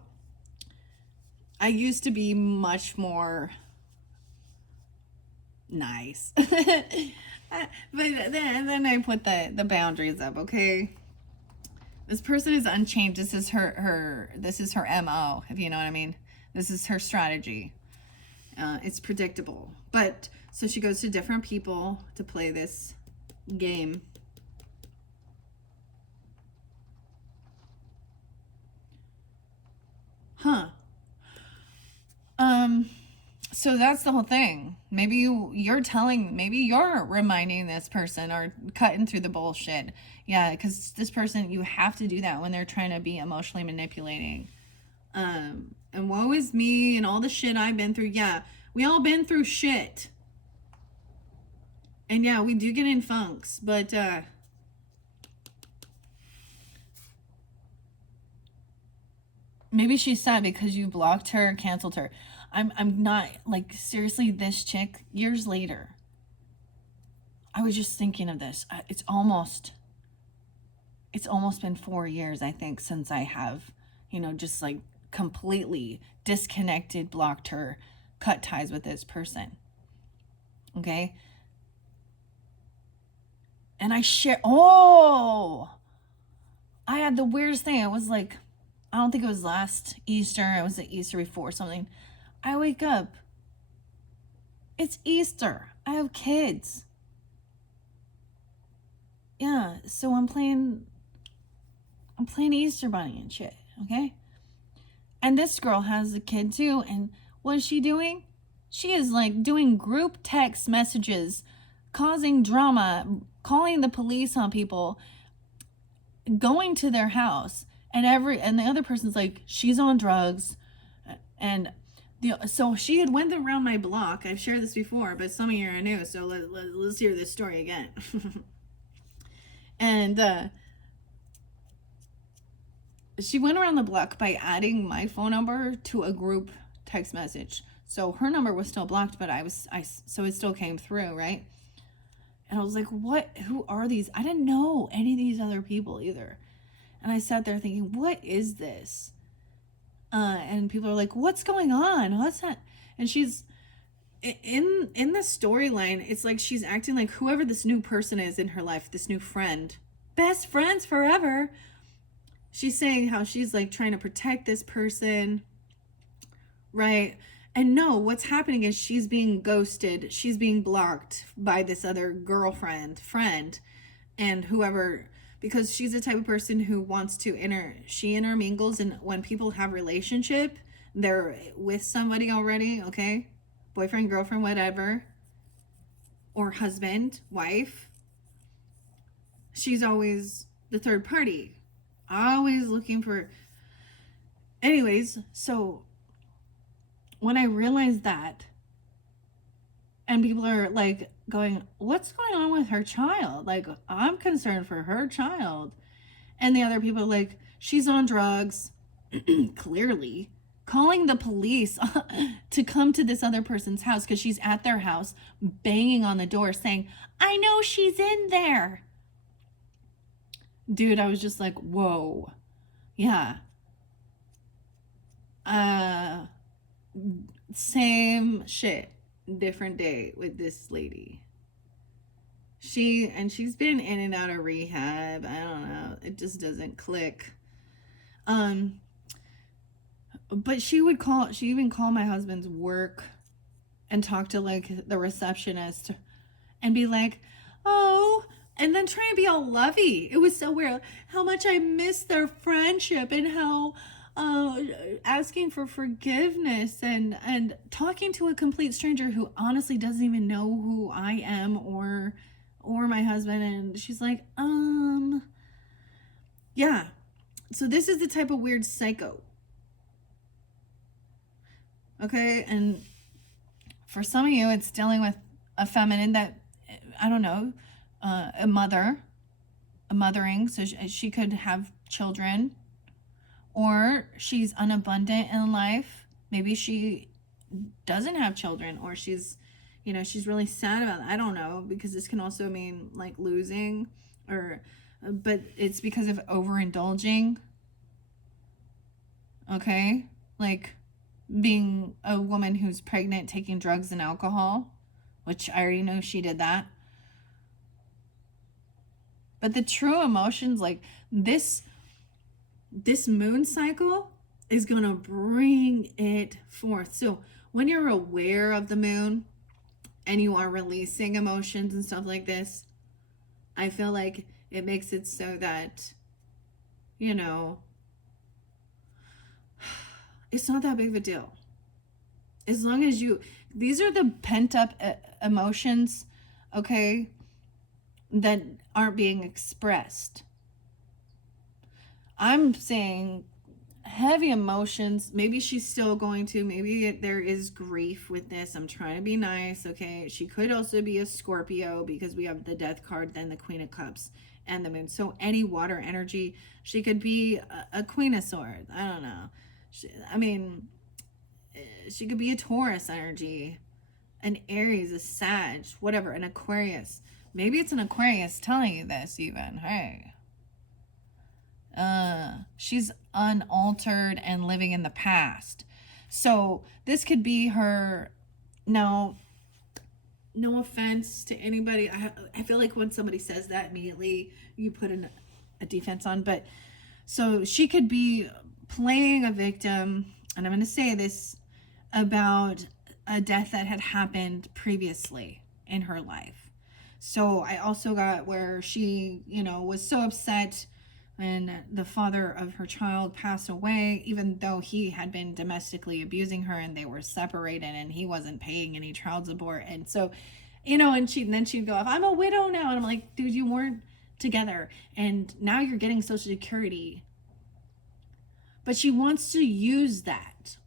I used to be much more nice. But then I put the boundaries up, okay? This person is unchanged. This is her MO, if you know what I mean. This is her strategy. It's predictable. But so she goes to different people to play this game. So that's the whole thing. Maybe you're reminding this person or cutting through the bullshit. Yeah, because this person, you have to do that when they're trying to be emotionally manipulating. And woe is me and all the shit I've been through. Yeah, we all been through shit. And yeah, we do get in funks, but maybe she's sad because you blocked her, canceled her. I'm not, like, seriously, this chick, years later, I was just thinking of this. It's almost been 4 years, I think, since I have, you know, just like completely disconnected, blocked her, cut ties with this person. Okay. And I had the weirdest thing. It was like, I don't think it was last Easter. It was the Easter before something. I wake up. It's Easter. I have kids. Yeah, so I'm playing Easter Bunny and shit, okay? And this girl has a kid too, and what is she doing? She is like doing group text messages, causing drama, calling the police on people, going to their house, and the other person's like, she's on drugs, and so she had went around my block. I've shared this before, but some of you are new, so let's hear this story again. And she went around the block by adding my phone number to a group text message. So her number was still blocked, but so it still came through, right? And I was like, who are these? I didn't know any of these other people either. And I sat there thinking, what is this? And people are like, what's going on? What's that? And she's in the storyline. It's like she's acting like whoever this new person is in her life, this new friend, best friends forever. She's saying how she's like trying to protect this person, right? And no, what's happening is she's being ghosted. She's being blocked by this other friend, and whoever, because she's the type of person who wants to she intermingles, and when people have relationship, they're with somebody already, okay? Boyfriend, girlfriend, whatever, or husband, wife. She's always the third party, always looking for. Anyways, so when I realized that, and people are like going, what's going on with her child? Like, I'm concerned for her child. And the other people like, she's on drugs, clearly. Calling the police to come to this other person's house because she's at their house, banging on the door saying, I know she's in there. Dude, I was just like, whoa. Yeah. Same shit, different day with this lady. She's been in and out of rehab. I don't know. It just doesn't click. But she even called my husband's work and talk to like the receptionist and be like, oh, and then try and be all lovey. It was so weird. How much I miss their friendship and how asking for forgiveness and talking to a complete stranger who honestly doesn't even know who I am or my husband. And she's like, yeah. So this is the type of weird psycho. Okay, and for some of you, it's dealing with a feminine that, I don't know, a mothering, so she could have children, or she's unabundant in life. Maybe she doesn't have children, or she's really sad about that. I don't know, because this can also mean like losing, but it's because of overindulging. Okay, like being a woman who's pregnant, taking drugs and alcohol, which I already know she did that. But the true emotions, like this moon cycle is going to bring it forth. So when you're aware of the moon and you are releasing emotions and stuff like this, I feel like it makes it so that, it's not that big of a deal. As long as these are the pent up emotions, okay, that aren't being expressed. I'm saying heavy emotions. Maybe she's still going to, maybe there is grief with this. I'm trying to be nice, okay? She could also be a Scorpio because we have the Death card, then the Queen of Cups, and the Moon. So any water energy. She could be a Queen of Swords. I don't know. She could be a Taurus energy, an Aries, a Sag, whatever, an Aquarius. Maybe it's an Aquarius telling you this even. Hey. She's unaltered and living in the past. So this could be her. No offense to anybody. I feel like when somebody says that, immediately you put a defense on. But so she could be playing a victim, and I'm going to say this about a death that had happened previously in her life. So I also got where she, was so upset when the father of her child passed away, even though he had been domestically abusing her and they were separated and he wasn't paying any child support. And so, and then she'd go off, I'm a widow now. And I'm like, dude, you weren't together. And now you're getting Social Security. But she wants to use that.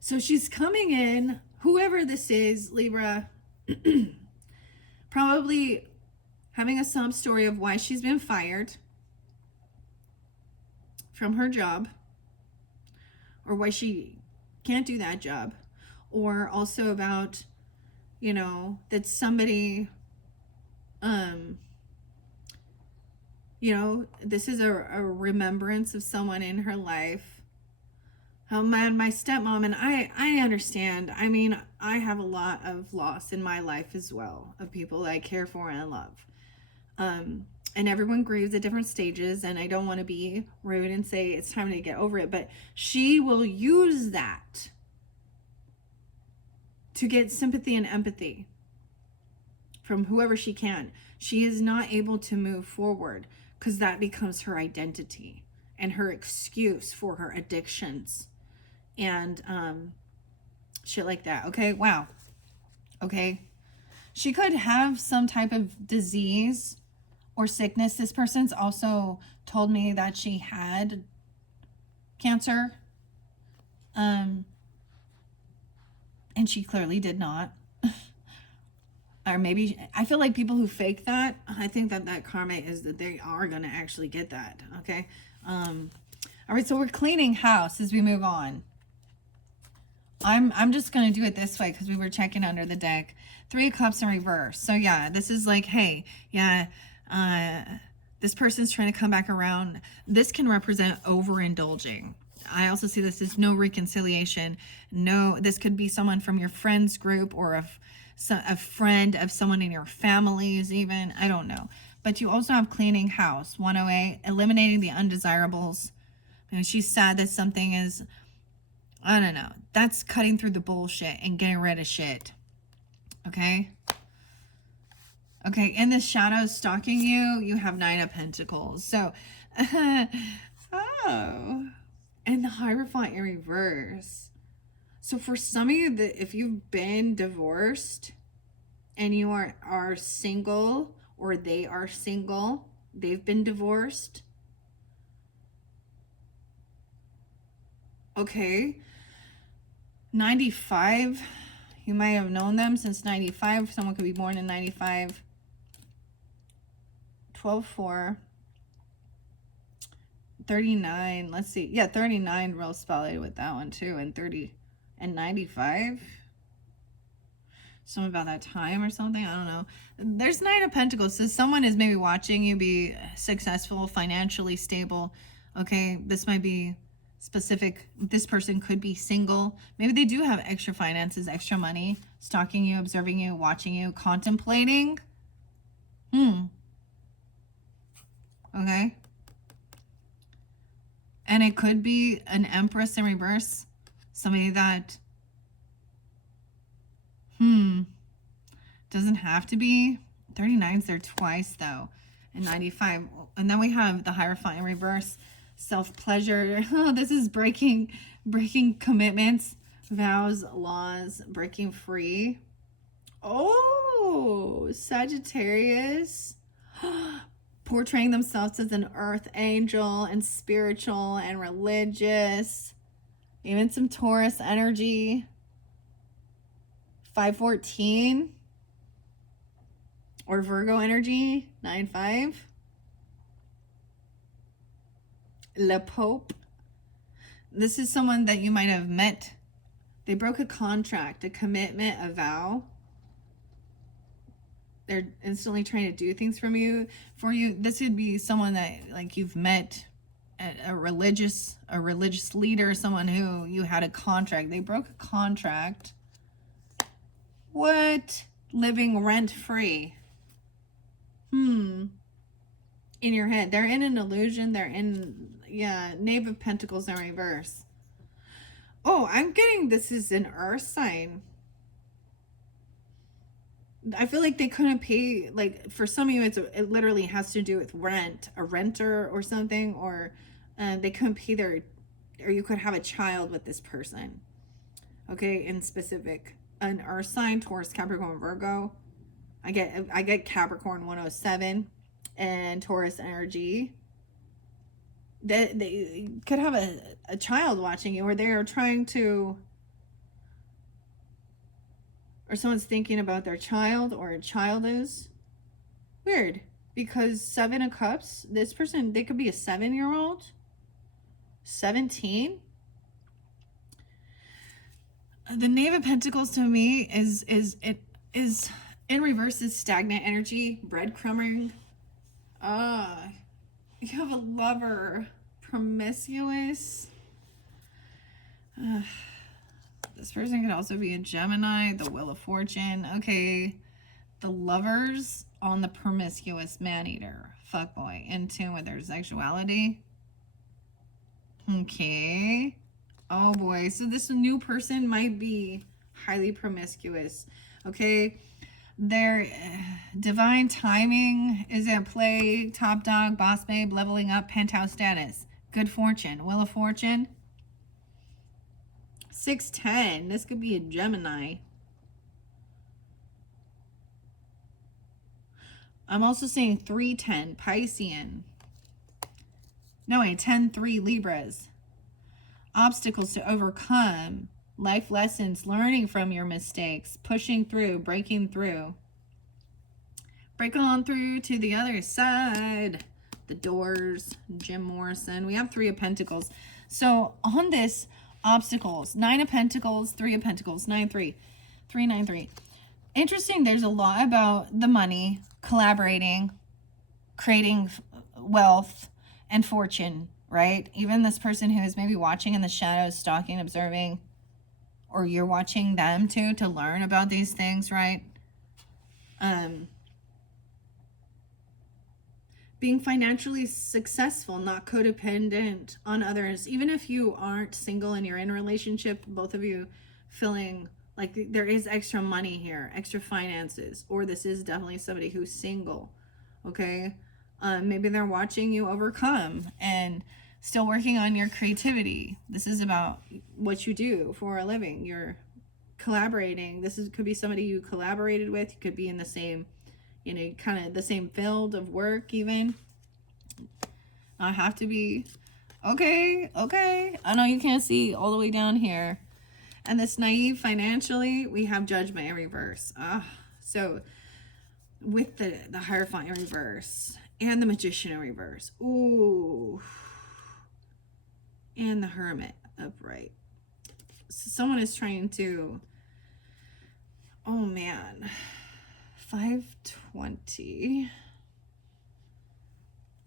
So she's coming in, whoever this is, Libra, probably having a sob story of why she's been fired from her job, or why she can't do that job, or also about, that somebody, this is a remembrance of someone in her life. Oh man, my stepmom, and I understand. I mean, I have a lot of loss in my life as well, of people that I care for and love. And everyone grieves at different stages, and I don't want to be rude and say it's time to get over it, but she will use that to get sympathy and empathy from whoever she can. She is not able to move forward because that becomes her identity and her excuse for her addictions and shit like that. Okay, wow. Okay, she could have some type of disease or sickness. This person's also told me that she had cancer, and she clearly did not. All or maybe I feel like people who fake that, I think that that karma is that they are going to actually get that. Okay. All right. So we're cleaning house as we move on. I'm just going to do it this way because we were checking under the deck. 3 of Cups in reverse. So yeah, this is like, hey, yeah, this person's trying to come back around. This can represent overindulging. I also see this as no reconciliation. No, this could be someone from your friends group or a friend of someone in your families even. I don't know. But you also have cleaning house, 108, eliminating the undesirables. And she's sad that something is, I don't know. That's cutting through the bullshit and getting rid of shit. Okay? Okay, in the shadows stalking you, you have 9 of Pentacles. So, oh. And the Hierophant in reverse. So for some of you, if you've been divorced and you are single, or they are single, they've been divorced. Okay. 95, you might have known them since 95. Someone could be born in 95. 12-4. 39, let's see. Yeah, 39 real spotlight with that one too. And 30 and 95. Something about that time or something. I don't know. There's 9 of Pentacles. So someone is maybe watching you be successful, financially stable. Okay, this might be specific. This person could be single. Maybe they do have extra finances, extra money, stalking you, observing you, watching you, contemplating. Okay. And it could be an Empress in reverse. Somebody that, doesn't have to be. 39's there twice though. And 95. And then we have the Hierophant in reverse. Self-pleasure. Oh, this is breaking commitments, vows, laws, breaking free. Oh, Sagittarius. Portraying themselves as an earth angel and spiritual and religious. Even some Taurus energy. 514. Or Virgo energy. 9-5. Le Pope. This is someone that you might have met. They broke a contract, a commitment, a vow. They're instantly trying to do things for you. This would be someone that like you've met, a religious leader, someone who you had a contract. They broke a contract. What? Living rent free. In your head. They're in an illusion. They're in, Knave of Pentacles in reverse. Oh, I'm getting this is an earth sign. I feel like they couldn't pay, like for some of you, it literally has to do with rent, a renter or something, or they couldn't pay or you could have a child with this person. Okay, in specific, an earth sign, Taurus, Capricorn, Virgo. I get Capricorn 107 and Taurus energy. They could have a child watching you, or they are trying to, or someone's thinking about their child, or a child is. Weird, because 7 of Cups, this person, they could be a 7-year-old. 17. The Knave of Pentacles to me is in reverse is stagnant energy, breadcrumbing. You have a lover, promiscuous. This person could also be a Gemini, the Wheel of Fortune. Okay, the Lovers on the promiscuous man-eater, fuckboy, in tune with their sexuality. Okay. Oh boy, so this new person might be highly promiscuous. Okay, their divine timing is at play. Top dog, boss babe, leveling up, penthouse status, good fortune, Wheel of Fortune. 610. This could be a Gemini. I'm also seeing 310, Piscean. No, wait, 10-3, Libras. Obstacles to overcome. Life lessons, learning from your mistakes, pushing through, breaking through. Break on through to the other side. The Doors, Jim Morrison. We have 3 of Pentacles. So on this, obstacles, 9 of Pentacles, 3 of Pentacles, 9, 3, 3, 9, 3. Interesting, there's a lot about the money, collaborating, creating wealth and fortune, right? Even this person who is maybe watching in the shadows, stalking, observing, or you're watching them too to learn about these things, right? Being financially successful, not codependent on others. Even if you aren't single and you're in a relationship, both of you feeling like there is extra money here, extra finances, or this is definitely somebody who's single, okay? Maybe they're watching you overcome and still working on your creativity. This is about what you do for a living. You're collaborating. Could be somebody you collaborated with. You could be in the same, kind of the same field of work even. Not have to be. Okay. I know you can't see all the way down here. And this naive financially, we have Judgment in reverse. So with the Hierophant in reverse and the Magician in reverse. Ooh. And the Hermit upright. So someone is trying to, oh man, 520,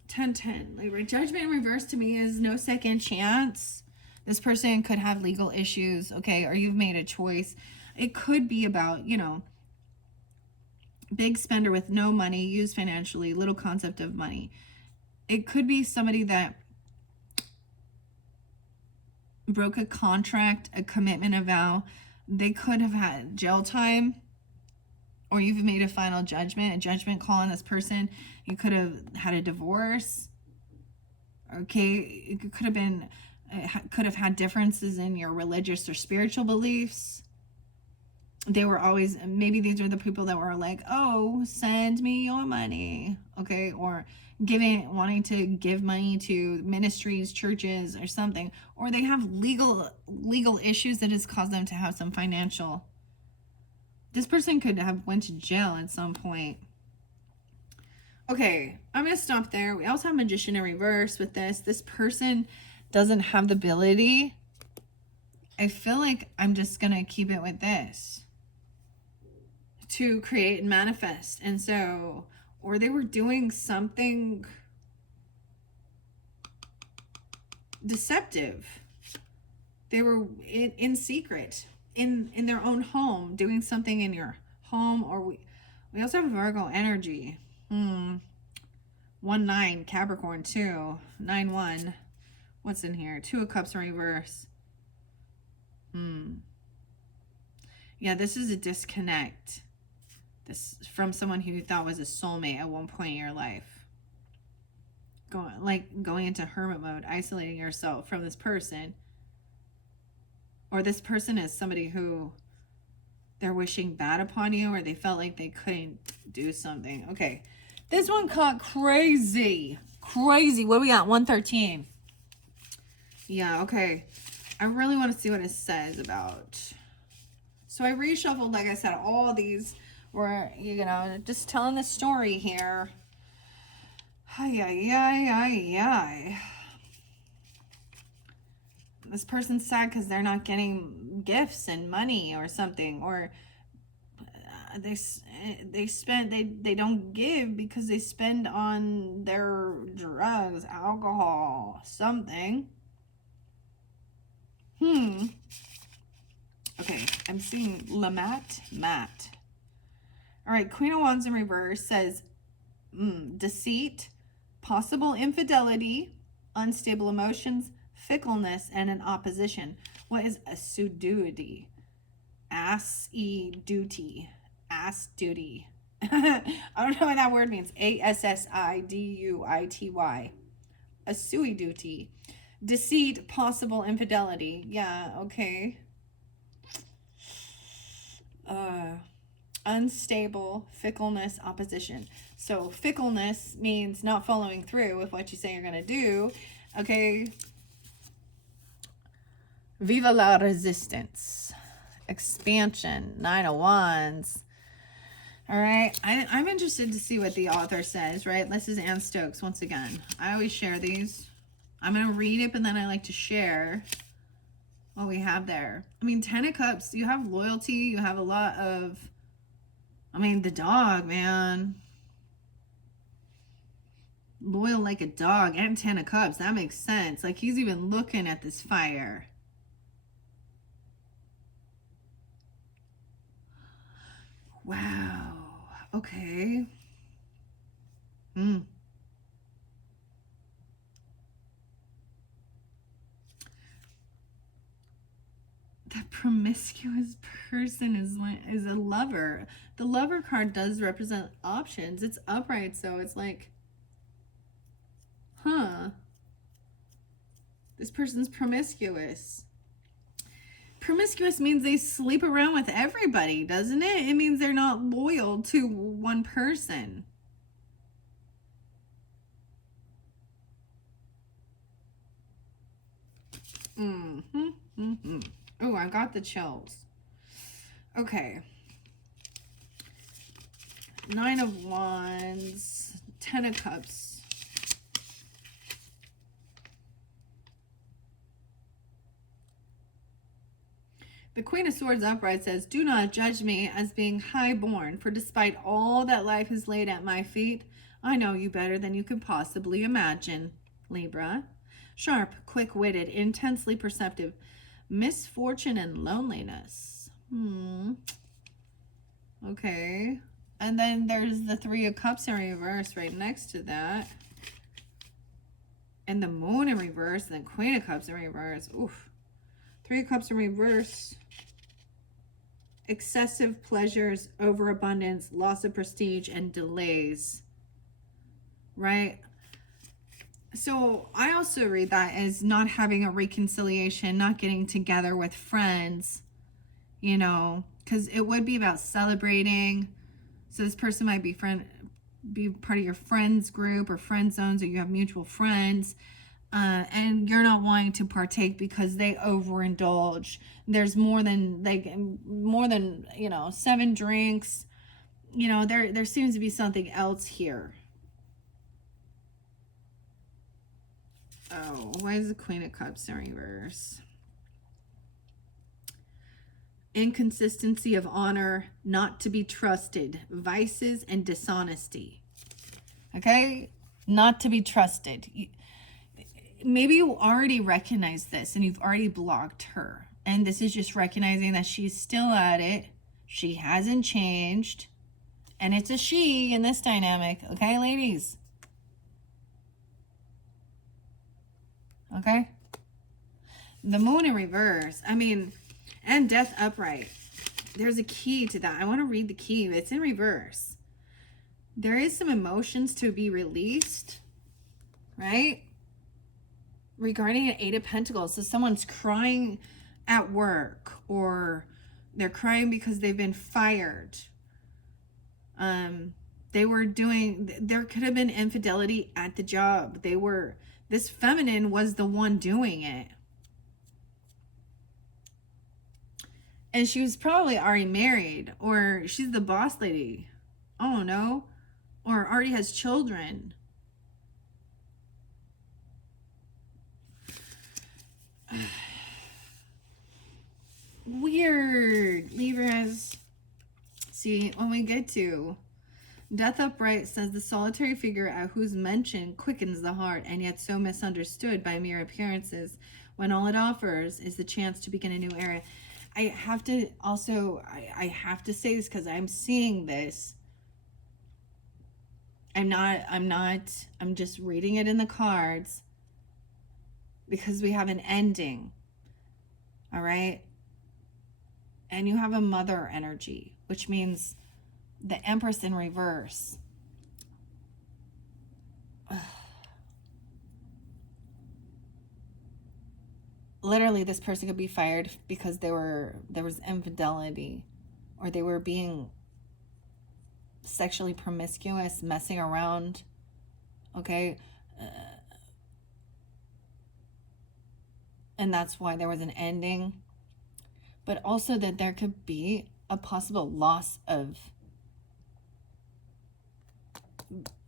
1010. Libra. Judgment in reverse to me is no second chance. This person could have legal issues, okay, or you've made a choice. It could be about, big spender with no money, used financially, little concept of money. It could be somebody that broke a contract, a commitment, a vow. They could have had jail time, or you've made a final judgment, a judgment call on this person. You could have had a divorce. Okay, it could have had differences in your religious or spiritual beliefs. They were always, maybe these are the people that were like, oh, send me your money, okay, or wanting to give money to ministries, churches, or something, or they have legal issues that has caused them to have some financial. This person could have went to jail at some point. Okay, I'm gonna stop there. We also have Magician in reverse with this. This person doesn't have the ability. I feel like I'm just gonna keep it with this to create and manifest. And so, or they were doing something deceptive. They were in secret, in their own home, doing something in your home. Or we also have Virgo energy. 1-9, Capricorn 2, 9-1. What's in here? 2 of Cups in reverse. Yeah, this is a disconnect. This from someone who you thought was a soulmate at one point in your life. Going into hermit mode, isolating yourself from this person. Or this person is somebody who they're wishing bad upon you, or they felt like they couldn't do something. Okay. This one caught crazy. Crazy. What do we got? 113. Yeah, okay. I really want to see what it says about. So I reshuffled, like I said, all these were, just telling the story here. This person's sad because they're not getting gifts and money or something, or they don't give because they spend on their drugs, alcohol, something. Okay, I'm seeing Matt. All right, Queen of Wands in reverse says deceit, possible infidelity, unstable emotions, fickleness, and an opposition. What is assiduity? Assiduity. I don't know what that word means. Assiduity. Assiduity. Deceit, possible infidelity. Yeah, okay. Unstable, fickleness, opposition. So fickleness means not following through with what you say you're going to do. Okay. Viva la resistance. Expansion. 9 of Wands. All right, I'm interested to see what the author says, right? This is Ann Stokes once again. I always share these. I'm going to read it, but then I like to share what we have there. I mean, 10 of Cups, you have loyalty. You have a lot of, I mean, the dog, man. Loyal like a dog, and 10 of Cups. That makes sense. Like, he's even looking at this fire. Wow. Okay. Hmm. That promiscuous person is a lover. The lover card does represent options. It's upright, so it's like, huh. This person's promiscuous. Promiscuous means they sleep around with everybody, doesn't it? It means they're not loyal to one person. Oh, I got the chills. Okay. 9 of Wands, 10 of Cups. The Queen of Swords upright says, do not judge me as being highborn, for despite all that life has laid at my feet, I know you better than you could possibly imagine, Libra. Sharp, quick-witted, intensely perceptive, misfortune and loneliness. Okay. And then there's the 3 of Cups in reverse right next to that. And the Moon in reverse, and then Queen of Cups in reverse. Oof. 3 of Cups in reverse. Excessive pleasures, overabundance, loss of prestige, and delays. Right? So I also read that as not having a reconciliation, not getting together with friends, you know, because it would be about celebrating. So this person might be part of your friends group or friend zones, or you have mutual friends. And you're not wanting to partake because they overindulge. There's more than 7 drinks. You know, there seems to be something else here. Oh, why is the Queen of Cups in reverse? Inconsistency of honor, not to be trusted, vices and dishonesty. Okay? Not to be trusted. Maybe you already recognize this and you've already blocked her. And this is just recognizing that she's still at it. She hasn't changed. And it's a she in this dynamic. Okay, ladies? Okay? The Moon in reverse. I mean, and Death upright. There's a key to that. I want to read the key. It's in reverse. There is some emotions to be released. Right? Regarding an 8 of Pentacles. So someone's crying at work, or they're crying because they've been fired. There could have been infidelity at the job. This feminine was the one doing it. And she was probably already married, or she's the boss lady. Oh no. Or already has children. Weird. Libras. See, when we get to Death upright says the solitary figure at whose mention quickens the heart, and yet so misunderstood by mere appearances, when all it offers is the chance to begin a new era. I have to also, I have to say this because I'm seeing this. I'm just reading it in the cards because we have an ending. All right. And you have a mother energy, which means the Empress in reverse. Literally, this person could be fired because there was infidelity, or they were being sexually promiscuous, messing around. Okay. And that's why there was an ending. But also that there could be a possible loss of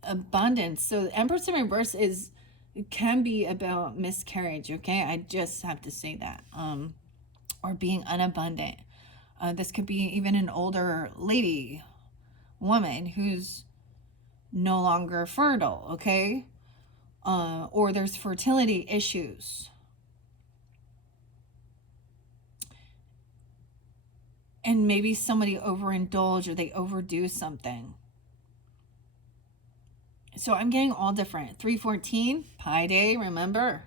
abundance. So the Empress in reverse is, it can be about miscarriage, okay? I just have to say that. Or being unabundant. This could be even an older lady, woman who's no longer fertile, okay? Or there's fertility issues. And maybe somebody overindulge or they overdo something. So I'm getting all different. 314, Pi Day, remember?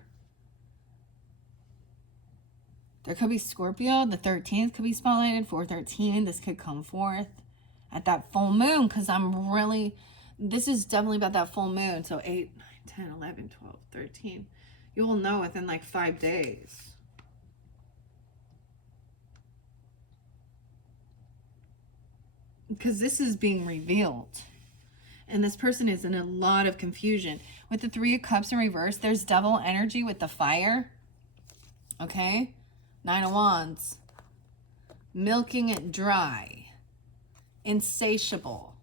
There could be Scorpio. The 13th could be spotlighted. 413, this could come forth at that full moon, because I'm really, this is definitely about that full moon. So 8, 9, 10, 11, 12, 13. You will know within like 5 days. Because this is being revealed. And this person is in a lot of confusion. With the 3 of Cups in reverse, there's devil energy with the fire. Okay? 9 of Wands. Milking it dry. Insatiable.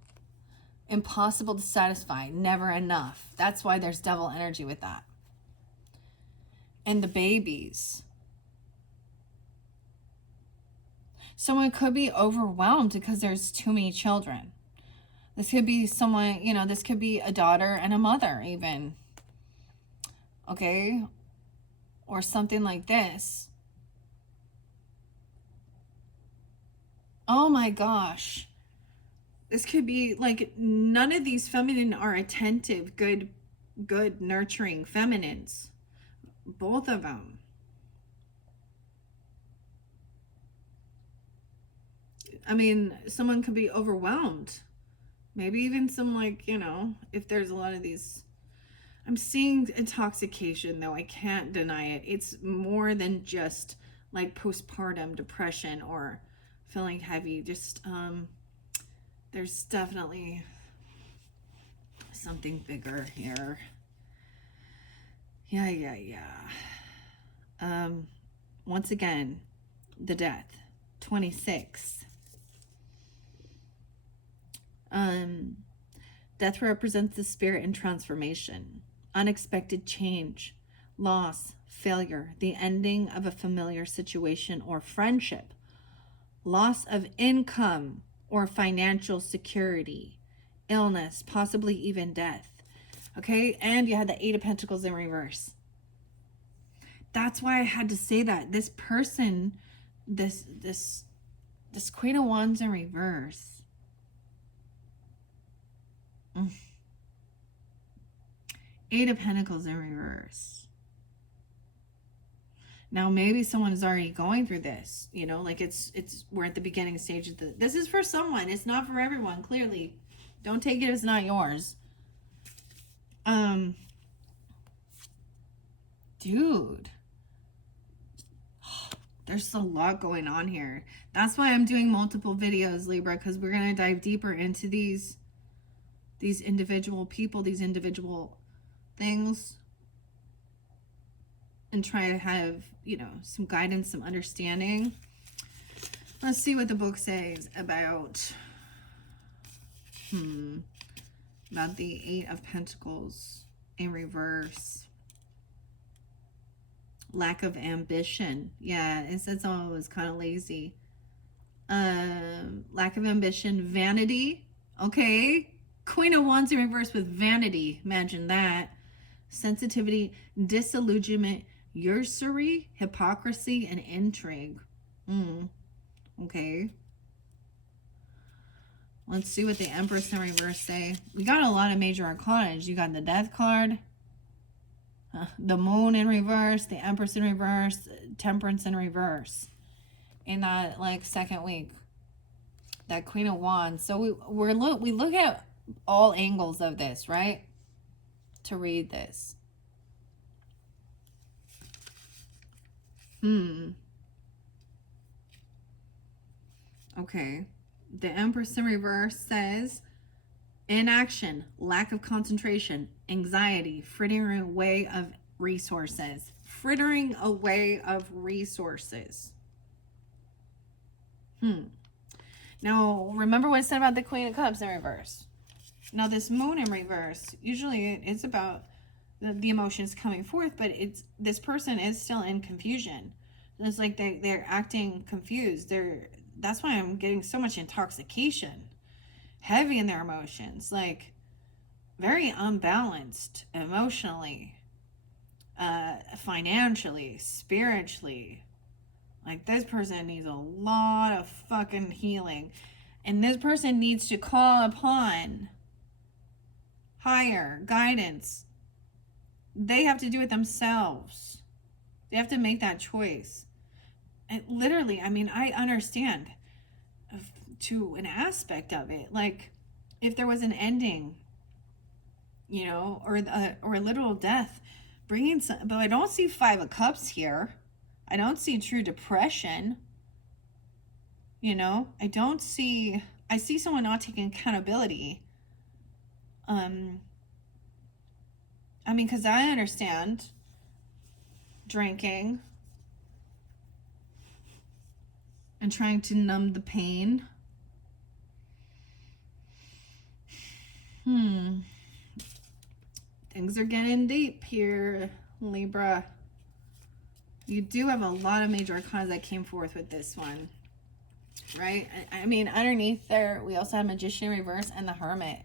Impossible to satisfy. Never enough. That's why there's devil energy with that. And the babies. Someone could be overwhelmed because there's too many children. This could be someone, you know, this could be a daughter and a mother even. Okay? Or something like this. Oh my gosh. This could be like none of these feminine are attentive, good, nurturing feminines. Both of them. I mean, someone could be overwhelmed. Maybe even some, like, you know, if there's a lot of these. I'm seeing intoxication, though. I can't deny it. It's more than just like postpartum depression or feeling heavy. Just, there's definitely something bigger here. Yeah. Once again, the death. 26. Death represents the spirit and transformation, unexpected change, loss, failure, the ending of a familiar situation or friendship, loss of income or financial security, illness, possibly even death. Okay, and you had the 8 of Pentacles in reverse. That's why I had to say that. This person, this Queen of Wands in reverse. Eight of Pentacles in reverse. Now, maybe someone is already going through this, you know, like we're at the beginning stage of this is for someone. It's not for everyone, clearly. Don't take it as not yours. Dude. There's a lot going on here. That's why I'm doing multiple videos, Libra, because we're going to dive deeper into these individual people, these individual things, and try to have, you know, some guidance, some understanding. Let's see what the book says about about the 8 of Pentacles in reverse. Lack of ambition. Yeah, it says, oh, it was kind of lazy. Lack of ambition. Vanity. Okay. Queen of Wands in reverse with vanity. Imagine that. Sensitivity, disillusionment, usury, hypocrisy, and intrigue. Okay. Let's see what the Empress in reverse say. We got a lot of major arcana. You got the Death card, the Moon in reverse, the Empress in reverse, Temperance in reverse. In that like second week, that Queen of Wands. So we look at all angles of this, right? To read this. Okay. The Empress in reverse says inaction, lack of concentration, anxiety, frittering away of resources. Frittering away of resources. Now, remember what I said about the Queen of Cups in reverse. Now this moon in reverse, usually it's about the emotions coming forth, but it's, this person is still in confusion. It's like they're acting confused. That's why I'm getting so much intoxication, heavy in their emotions, like very unbalanced emotionally, financially, spiritually. Like this person needs a lot of fucking healing. And this person needs to call upon higher guidance. They have to do it themselves. They have to make that choice. And literally, I mean, I understand to an aspect of it. Like, if there was an ending, you know, or a literal death, bringing some. But I don't see 5 of Cups here. I don't see true depression. You know, I see someone not taking accountability. I mean, because I understand drinking and trying to numb the pain. Things are getting deep here, Libra. You do have a lot of major arcana that came forth with this one, right? I mean, underneath there, we also have Magician in reverse and the Hermit.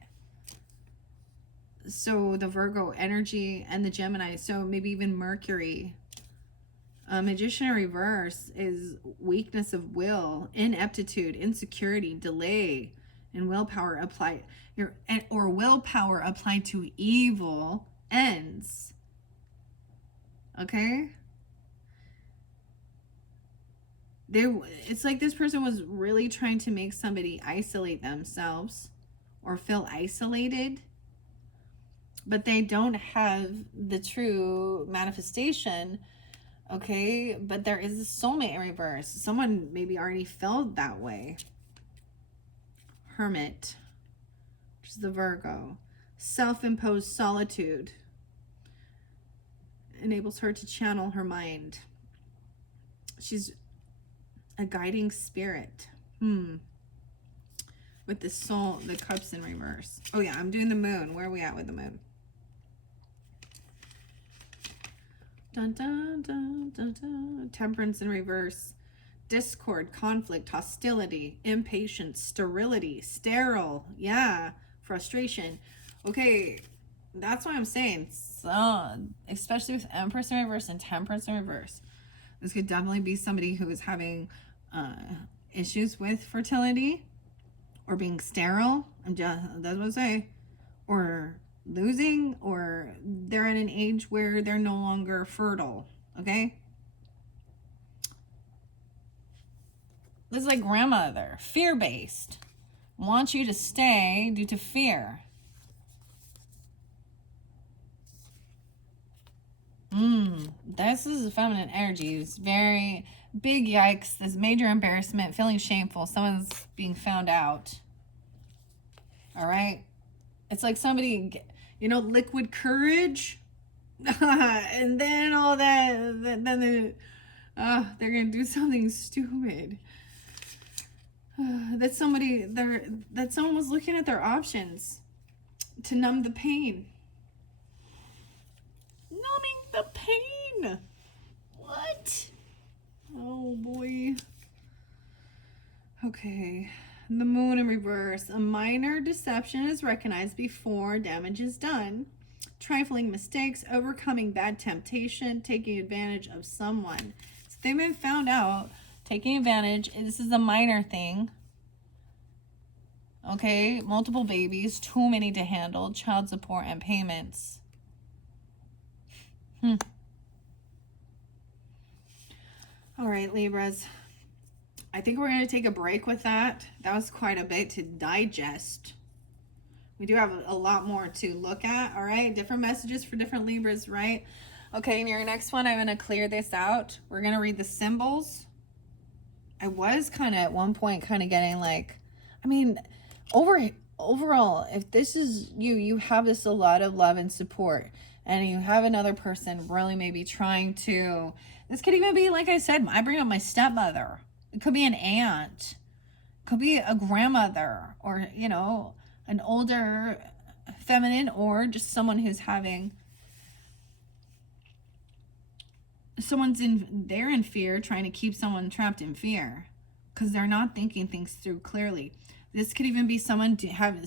So the Virgo energy and the Gemini, so maybe even Mercury. Magician in reverse is weakness of will, ineptitude, insecurity, delay, and willpower applied, or willpower applied to evil ends. Okay? It's like this person was really trying to make somebody isolate themselves or feel isolated, but they don't have the true manifestation. Okay, but there is a soulmate in reverse. Someone maybe already felt that way. Hermit, which is the Virgo. Self-imposed solitude enables her to channel her mind. She's a guiding spirit. With the soul, the Cups in reverse. Oh yeah, I'm doing the moon. Where are we at with the moon? Dun, dun, dun, dun, dun. Temperance in reverse. Discord, conflict, hostility, impatience, sterility, sterile. Yeah, frustration. Okay, that's what I'm saying. So, especially with Empress in reverse and Temperance in reverse. This could definitely be somebody who is having issues with fertility or being sterile. That's what I say. Or losing, or they're at an age where they're no longer fertile. Okay? This is like grandmother. Fear-based. Wants you to stay due to fear. This is a feminine energy. It's very big yikes. This major embarrassment. Feeling shameful. Someone's being found out. All right? It's like somebody, you know, liquid courage. And then all that, then they're going to do something stupid. That someone was looking at their options to numb the pain. Numbing the pain. What? Oh boy. Okay. The moon in reverse. A minor deception is recognized before damage is done. Trifling mistakes, overcoming bad temptation, taking advantage of someone. So they've been found out taking advantage. This is a minor thing. Okay, multiple babies, too many to handle, child support and payments. All right, Libras. I think we're going to take a break with that. That was quite a bit to digest. We do have a lot more to look at, all right? Different messages for different Libras, right? Okay, in your next one, I'm going to clear this out. We're going to read the symbols. I was kind of at one point kind of getting like, I mean, overall, if this is you have this a lot of love and support, and you have another person really maybe trying to, this could even be, like I said, I bring up my stepmother. It could be an aunt. It could be a grandmother, or, you know, an older feminine, or just someone who's having, they're in fear, trying to keep someone trapped in fear because they're not thinking things through clearly. This could even be someone to have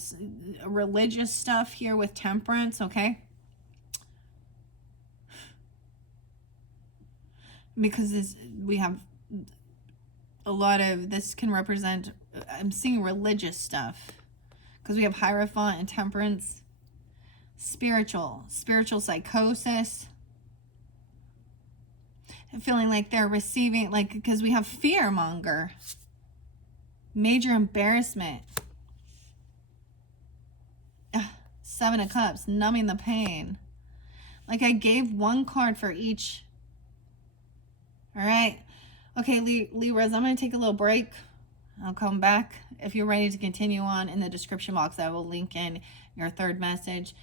religious stuff here with temperance, okay? Because we have a lot of, this can represent, I'm seeing religious stuff. Because we have Hierophant and temperance. Spiritual psychosis. Feeling like they're receiving, like, because we have fear monger. Major embarrassment. Seven of Cups, numbing the pain. Like I gave one card for each. All right. Okay, Libras, I'm going to take a little break. I'll come back. If you're ready to continue on, in the description box, I will link in your third message.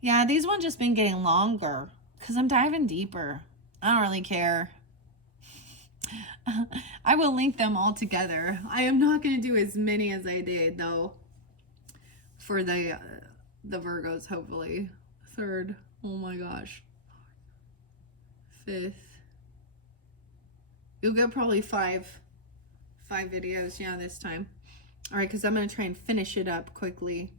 Yeah, these ones just been getting longer because I'm diving deeper. I don't really care. I will link them all together. I am not going to do as many as I did, though, for the Virgos, hopefully. Third. Oh, my gosh. Fifth. You'll get probably five videos, yeah, this time. All right, because I'm going to try and finish it up quickly.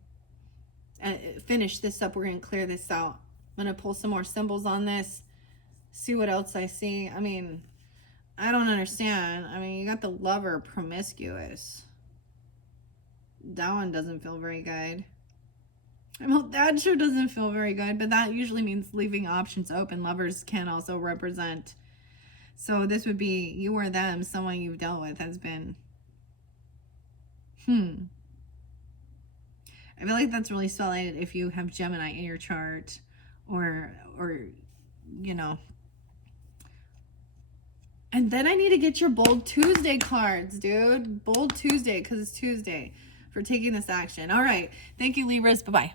Finish this up. We're going to clear this out. I'm going to pull some more symbols on this. See what else I see. I mean, I don't understand. I mean, you got the Lover, promiscuous. That one doesn't feel very good. Well, that sure doesn't feel very good, but that usually means leaving options open. Lovers can also represent. So this would be you or them, someone you've dealt with has been. I feel like that's really solid if you have Gemini in your chart, or you know. And then I need to get your Bold Tuesday cards, dude. Bold Tuesday, because it's Tuesday, for taking this action. All right. Thank you, Libras. Bye-bye.